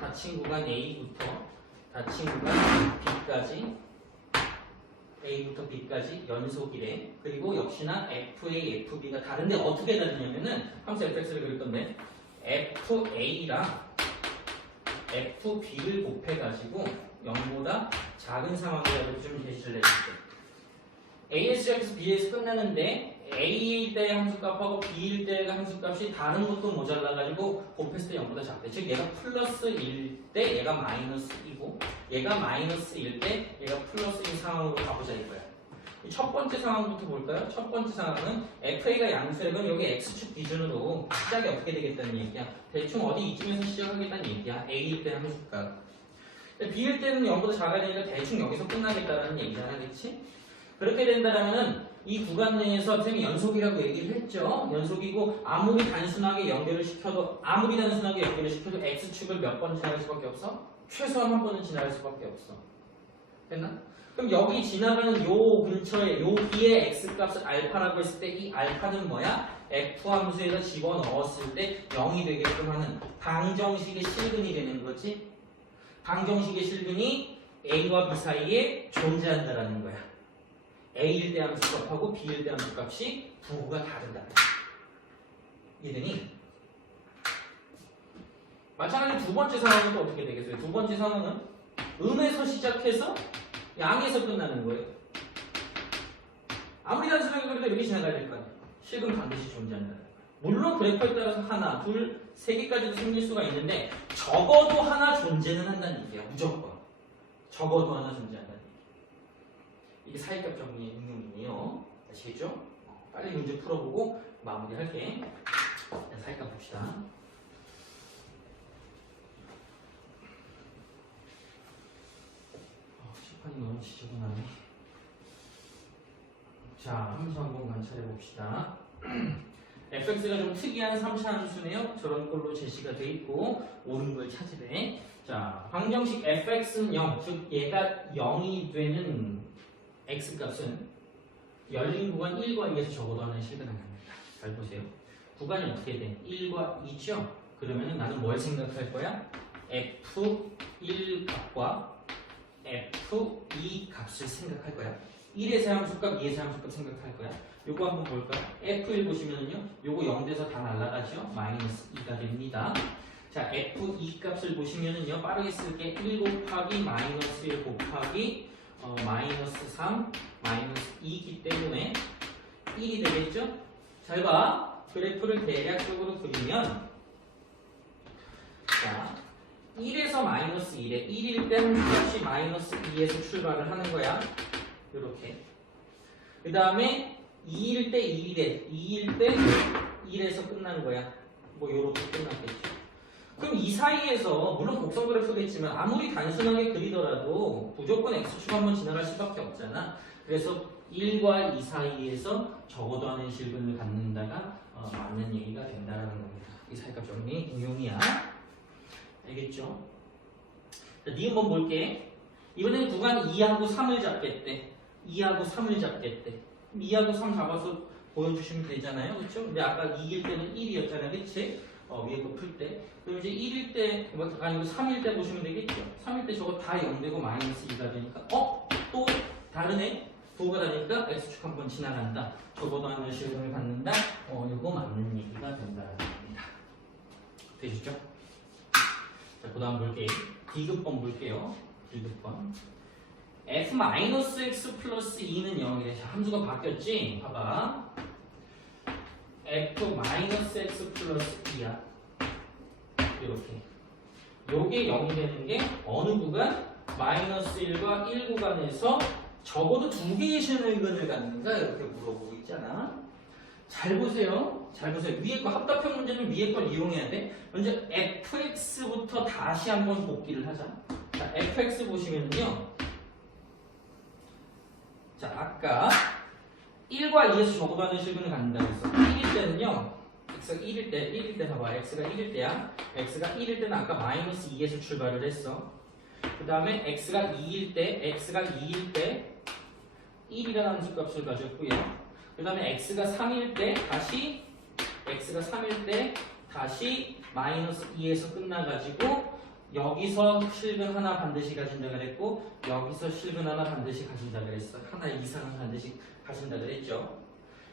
닫힌 구간 A부터 닫힌 구간 B까지 A부터 B까지 연속이래. 그리고 역시나 FA, FB가 다른데 어떻게 다르냐면은 함수 fx를 그릴 건데 FA랑 FB를 곱해가지고 0보다 작은 상황이라고 좀 제시를 해줄게. A에서 B에서 끝나는데 A일 때의 함수값하고 B일 때의 함수값이 다른 것도 모자라가지고 곱했을 때 0보다 작대. 즉 얘가 플러스일 때 얘가 마이너스이고 얘가 마이너스일 때 얘가 플러스인 상황으로 가보자 이거야. 첫 번째 상황부터 볼까요? 첫 번째 상황은 FA가 양수래면 여기 X축 기준으로 시작이 어떻게 되겠다는 얘기야. 대충 어디 이쯤에서 시작하겠다는 얘기야. A일 때 함수값. b일 때는 0보다 작아야 되니까 대충 여기서 끝나겠다라는 얘기잖아, 그렇지? 그렇게 된다라면은 이 구간 내에서 선생님이 연속이라고 얘기를 했죠. 연속이고 아무리 단순하게 연결을 시켜도 x축을 몇 번 지나갈 수밖에 없어? 최소한 한 번은 지나갈 수밖에 없어. 됐나? 그럼 여기 지나가는 요 근처에 요 뒤에 x값을 알파라고 했을 때 이 알파는 뭐야? f 함수에다 집어넣었을 때 0이 되게끔 하는 방정식의 실근이 되는 거지. 방정식의 실근이 a와 b 사이에 존재한다라는 거야. a일 때 함수 값하고 b일 때 함수 값이 부호가 다르다. 이해되니? 마찬가지로 두 번째 상황은 또 어떻게 되겠어요? 두 번째 상황은 음에서 시작해서 양에서 끝나는 거예요. 아무리 단순하게 그래도 여기 지나가야 될 거 아니에요. 실근 반드시 존재한다는 거예요. 물론 그래프에 따라서 하나, 둘, 세 개까지도 생길 수가 있는데 적어도 하나 존재는 한다는 얘기야. 무조건. 적어도 하나 존재한다는 얘기. 이게 사이값 정리의 응용이에요. 아시겠죠? 빨리 문제 풀어보고 마무리할게. 사이값 봅시다. 칠판이 너무 지저분하네. 자, 함수 한번 관찰해 봅시다. fx가 좀 특이한 3차 함수네요. 저런 걸로 제시가 돼 있고 옳은 걸 찾으래. 자, 방정식 fx는 0, 즉 얘가 0이 되는 x값은 열린 구간 1과 2에서 적어도 하나의 실근을 갖는다. 잘 보세요. 구간이 어떻게 돼? 1과 2죠? 그러면 나는 뭘 생각할 거야? f1 값과 f2 값을 생각할 거야. 1에서 함수값, 2에서 함수값 생각할 거야. 요거 한번 볼까? F1 보시면은요, 요거 0돼서 다 날아가죠? 마이너스 2가 됩니다. 자, F2 값을 보시면은요, 빠르게 쓸게. 1 곱하기 마이너스 1 곱하기 마이너스 3 마이너스 2이기 때문에 1이 되겠죠? 잘 봐. 그래프를 대략적으로 그리면 자, 1에서 마이너스 1에 1일 때 함수값이 마이너스 2에서 출발을 하는 거야. 요렇게. 그 다음에 2일 때 2일 2일 때 1에서 끝나는 거야. 뭐 요렇게 끝났겠죠. 그럼 이 사이에서 물론 곡선 그래프겠지만 아무리 단순하게 그리더라도 무조건 x축 한번 지나갈 수밖에 없잖아. 그래서 1과 2 사이에서 적어도 하는 실근을 갖는다가 맞는 얘기가 된다는 겁니다. 이 사이값 정리 응용이야. 알겠죠? 자, 니은 한번 볼게. 이번에는 구간 2하고 3을 잡겠대. 2하고 3을 잡겠대. 2하고 3 잡아서 보여주시면 되잖아요. 그렇죠? 근데 아까 2일 때는 1이었잖아요. 그치? 위에 거 풀 때. 그럼 이제 1일 때, 아니고 3일 때 보시면 되겠죠? 3일 때 저거 다 0되고 마이너스 2가 되니까 또 다르네? 부호가 다니까 x축 한번 지나간다. 적어도 하는 실근을 갖는다. 이거 맞는 얘기가 된다는 겁니다. 되시죠? 자, 그 다음 볼게요. D급번 볼게요. D급번. f-x 플러스 2는 0이래. 함수가 바뀌었지? 봐봐. f-x 플러스 2야. 이렇게. 요게 0이 되는 게 어느 구간? 마이너스 1과 1 구간에서 적어도 두 개의 실근을 갖는가? 이렇게 물어보고 있잖아. 잘 보세요. 잘 보세요. 위에 거 합답형 문제는 위에 걸 이용해야 돼. 먼저 fx부터 다시 한번 복기를 하자. 자, fx 보시면요. 자, 아까 1과 2에서 적어도 하는 실근을 갖는다고 했어. 1일 때는요. x가 1일 때 봐봐. x가 1일 때야. x가 1일 때는 아까 마이너스 2에서 출발을 했어. 그 다음에 x가 2일 때 1이라는 함수값을 가졌고요. 그 다음에 x가 3일 때 다시 마이너스 2에서 끝나가지고 여기서 실근 하나 반드시 가진다 그랬고 여기서 실근 하나 반드시 가진다 그랬어. 하나 이상은 반드시 가진다 그랬죠.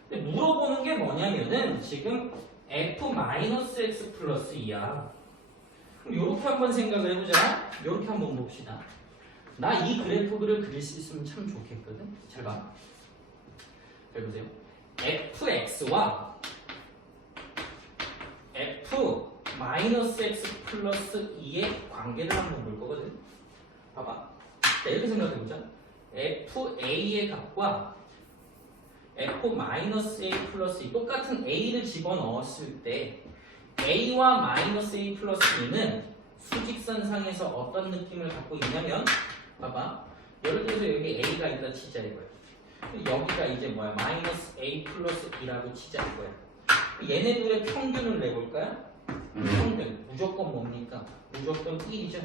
근데 물어보는 게 뭐냐면은 지금 f-x 플러스 2야. 그럼 요렇게 한번 생각을 해보자. 요렇게 한번 봅시다. 나 이 그래프를 그릴 수 있으면 참 좋겠거든. 잘 봐. 잘 보세요. fx와 f-x 플러스 2의 관계를 한번 볼 거거든. 봐봐. 자, 이렇게 생각해보자. fa의 값과 f-a 플러스 2 똑같은 a를 집어넣었을 때 a와 마이너스 a 플러스 2는 수직선상에서 어떤 느낌을 갖고 있냐면 봐봐. 예를 들어서 여기 A가 있다 치자 이거야. 여기가 이제 뭐야? 마이너스 A 플러스 B라고 치자 이거야. 얘네들의 평균을 내볼까요? 평균. 무조건 뭡니까? 무조건 1이죠.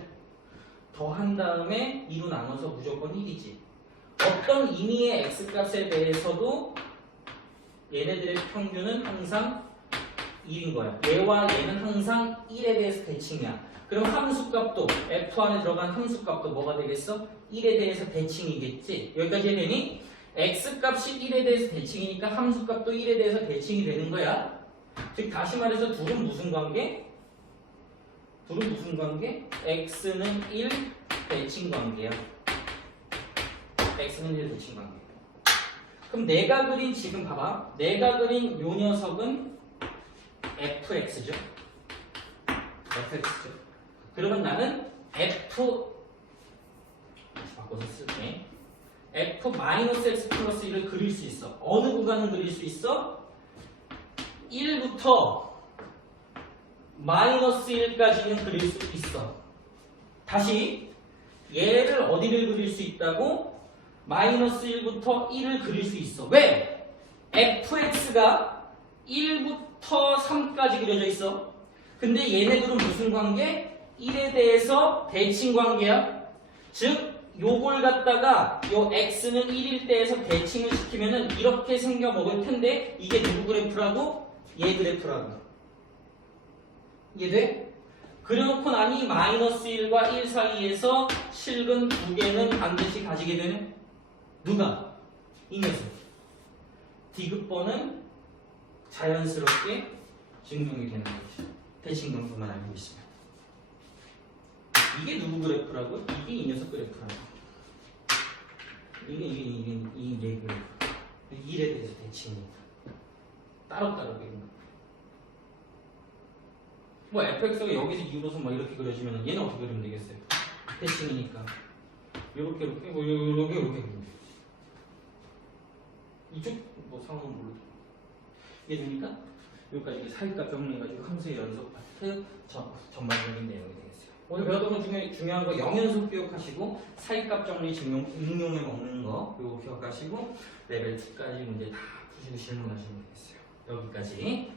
더한 다음에 2로 나눠서 무조건 1이지. 어떤 임의의 x값에 대해서도 얘네들의 평균은 항상 1인 거야. 얘와 얘는 항상 1에 대해서 대칭이야. 그럼 함수값도 f 안에 들어간 함수값도 뭐가 되겠어? 1에 대해서 대칭이겠지. 여기까지 되니? x값이 1에 대해서 대칭이니까 함수값도 1에 대해서 대칭이 되는 거야. 즉 다시 말해서 둘은 무슨 관계? 둘은 무슨 관계? x는 1 대칭 관계야. x는 1 대칭 관계. 그럼 내가 그린 지금 봐봐. 내가 그린 요 녀석은 fx죠. fx죠. 그러면 나는 다시 바꿔서 쓸게. f-x 플러스 1을 그릴 수 있어. 어느 구간을 그릴 수 있어? 1부터 마이너스 1까지는 그릴 수 있어. 다시 얘를 어디를 그릴 수 있다고? 마이너스 1부터 1을 그릴 수 있어. 왜? fx가 1부터 3까지 그려져 있어. 근데 얘네들은 무슨 관계? 1에 대해서 대칭 관계야. 즉 요걸 갖다가 요 x는 1일 때에서 대칭을 시키면은 이렇게 생겨 먹을 텐데 이게 누구 그래프라고? 얘 그래프라고. 이해돼? 그려놓고 나니 마이너스 1과 1 사이에서 실근 두 개는 반드시 가지게 되는 누가? 이 녀석. 디귿번은 자연스럽게 증명이 되는 거지. 대칭관계만 알고 있으면. 이게 누구 그래프라고? 이게 이 녀석 그래프라고. 이게 그래프. 1에 대해서 대칭이니까. 따로따로 그리는 거. 뭐 fx가 여기서 2로서 뭐 이렇게 그려지면 얘는 어떻게 그리면 되겠어요? 대칭이니까. 요렇게 뭐 요렇게 그리면 되겠지. 이쪽 뭐 상황은 모르죠. 이해됩니까? 여기까지 사이값 정리해가지고 함수의 연속 파트 전반적인 내용이 되겠어요. 오늘 배웠던 것 중에 중요한 거 영연속 기억하시고 사이값 정리 증명 응용해 먹는 거 이거 기억하시고 레벨 2까지 문제 다 푸시고 질문하시면 되겠어요. 여기까지.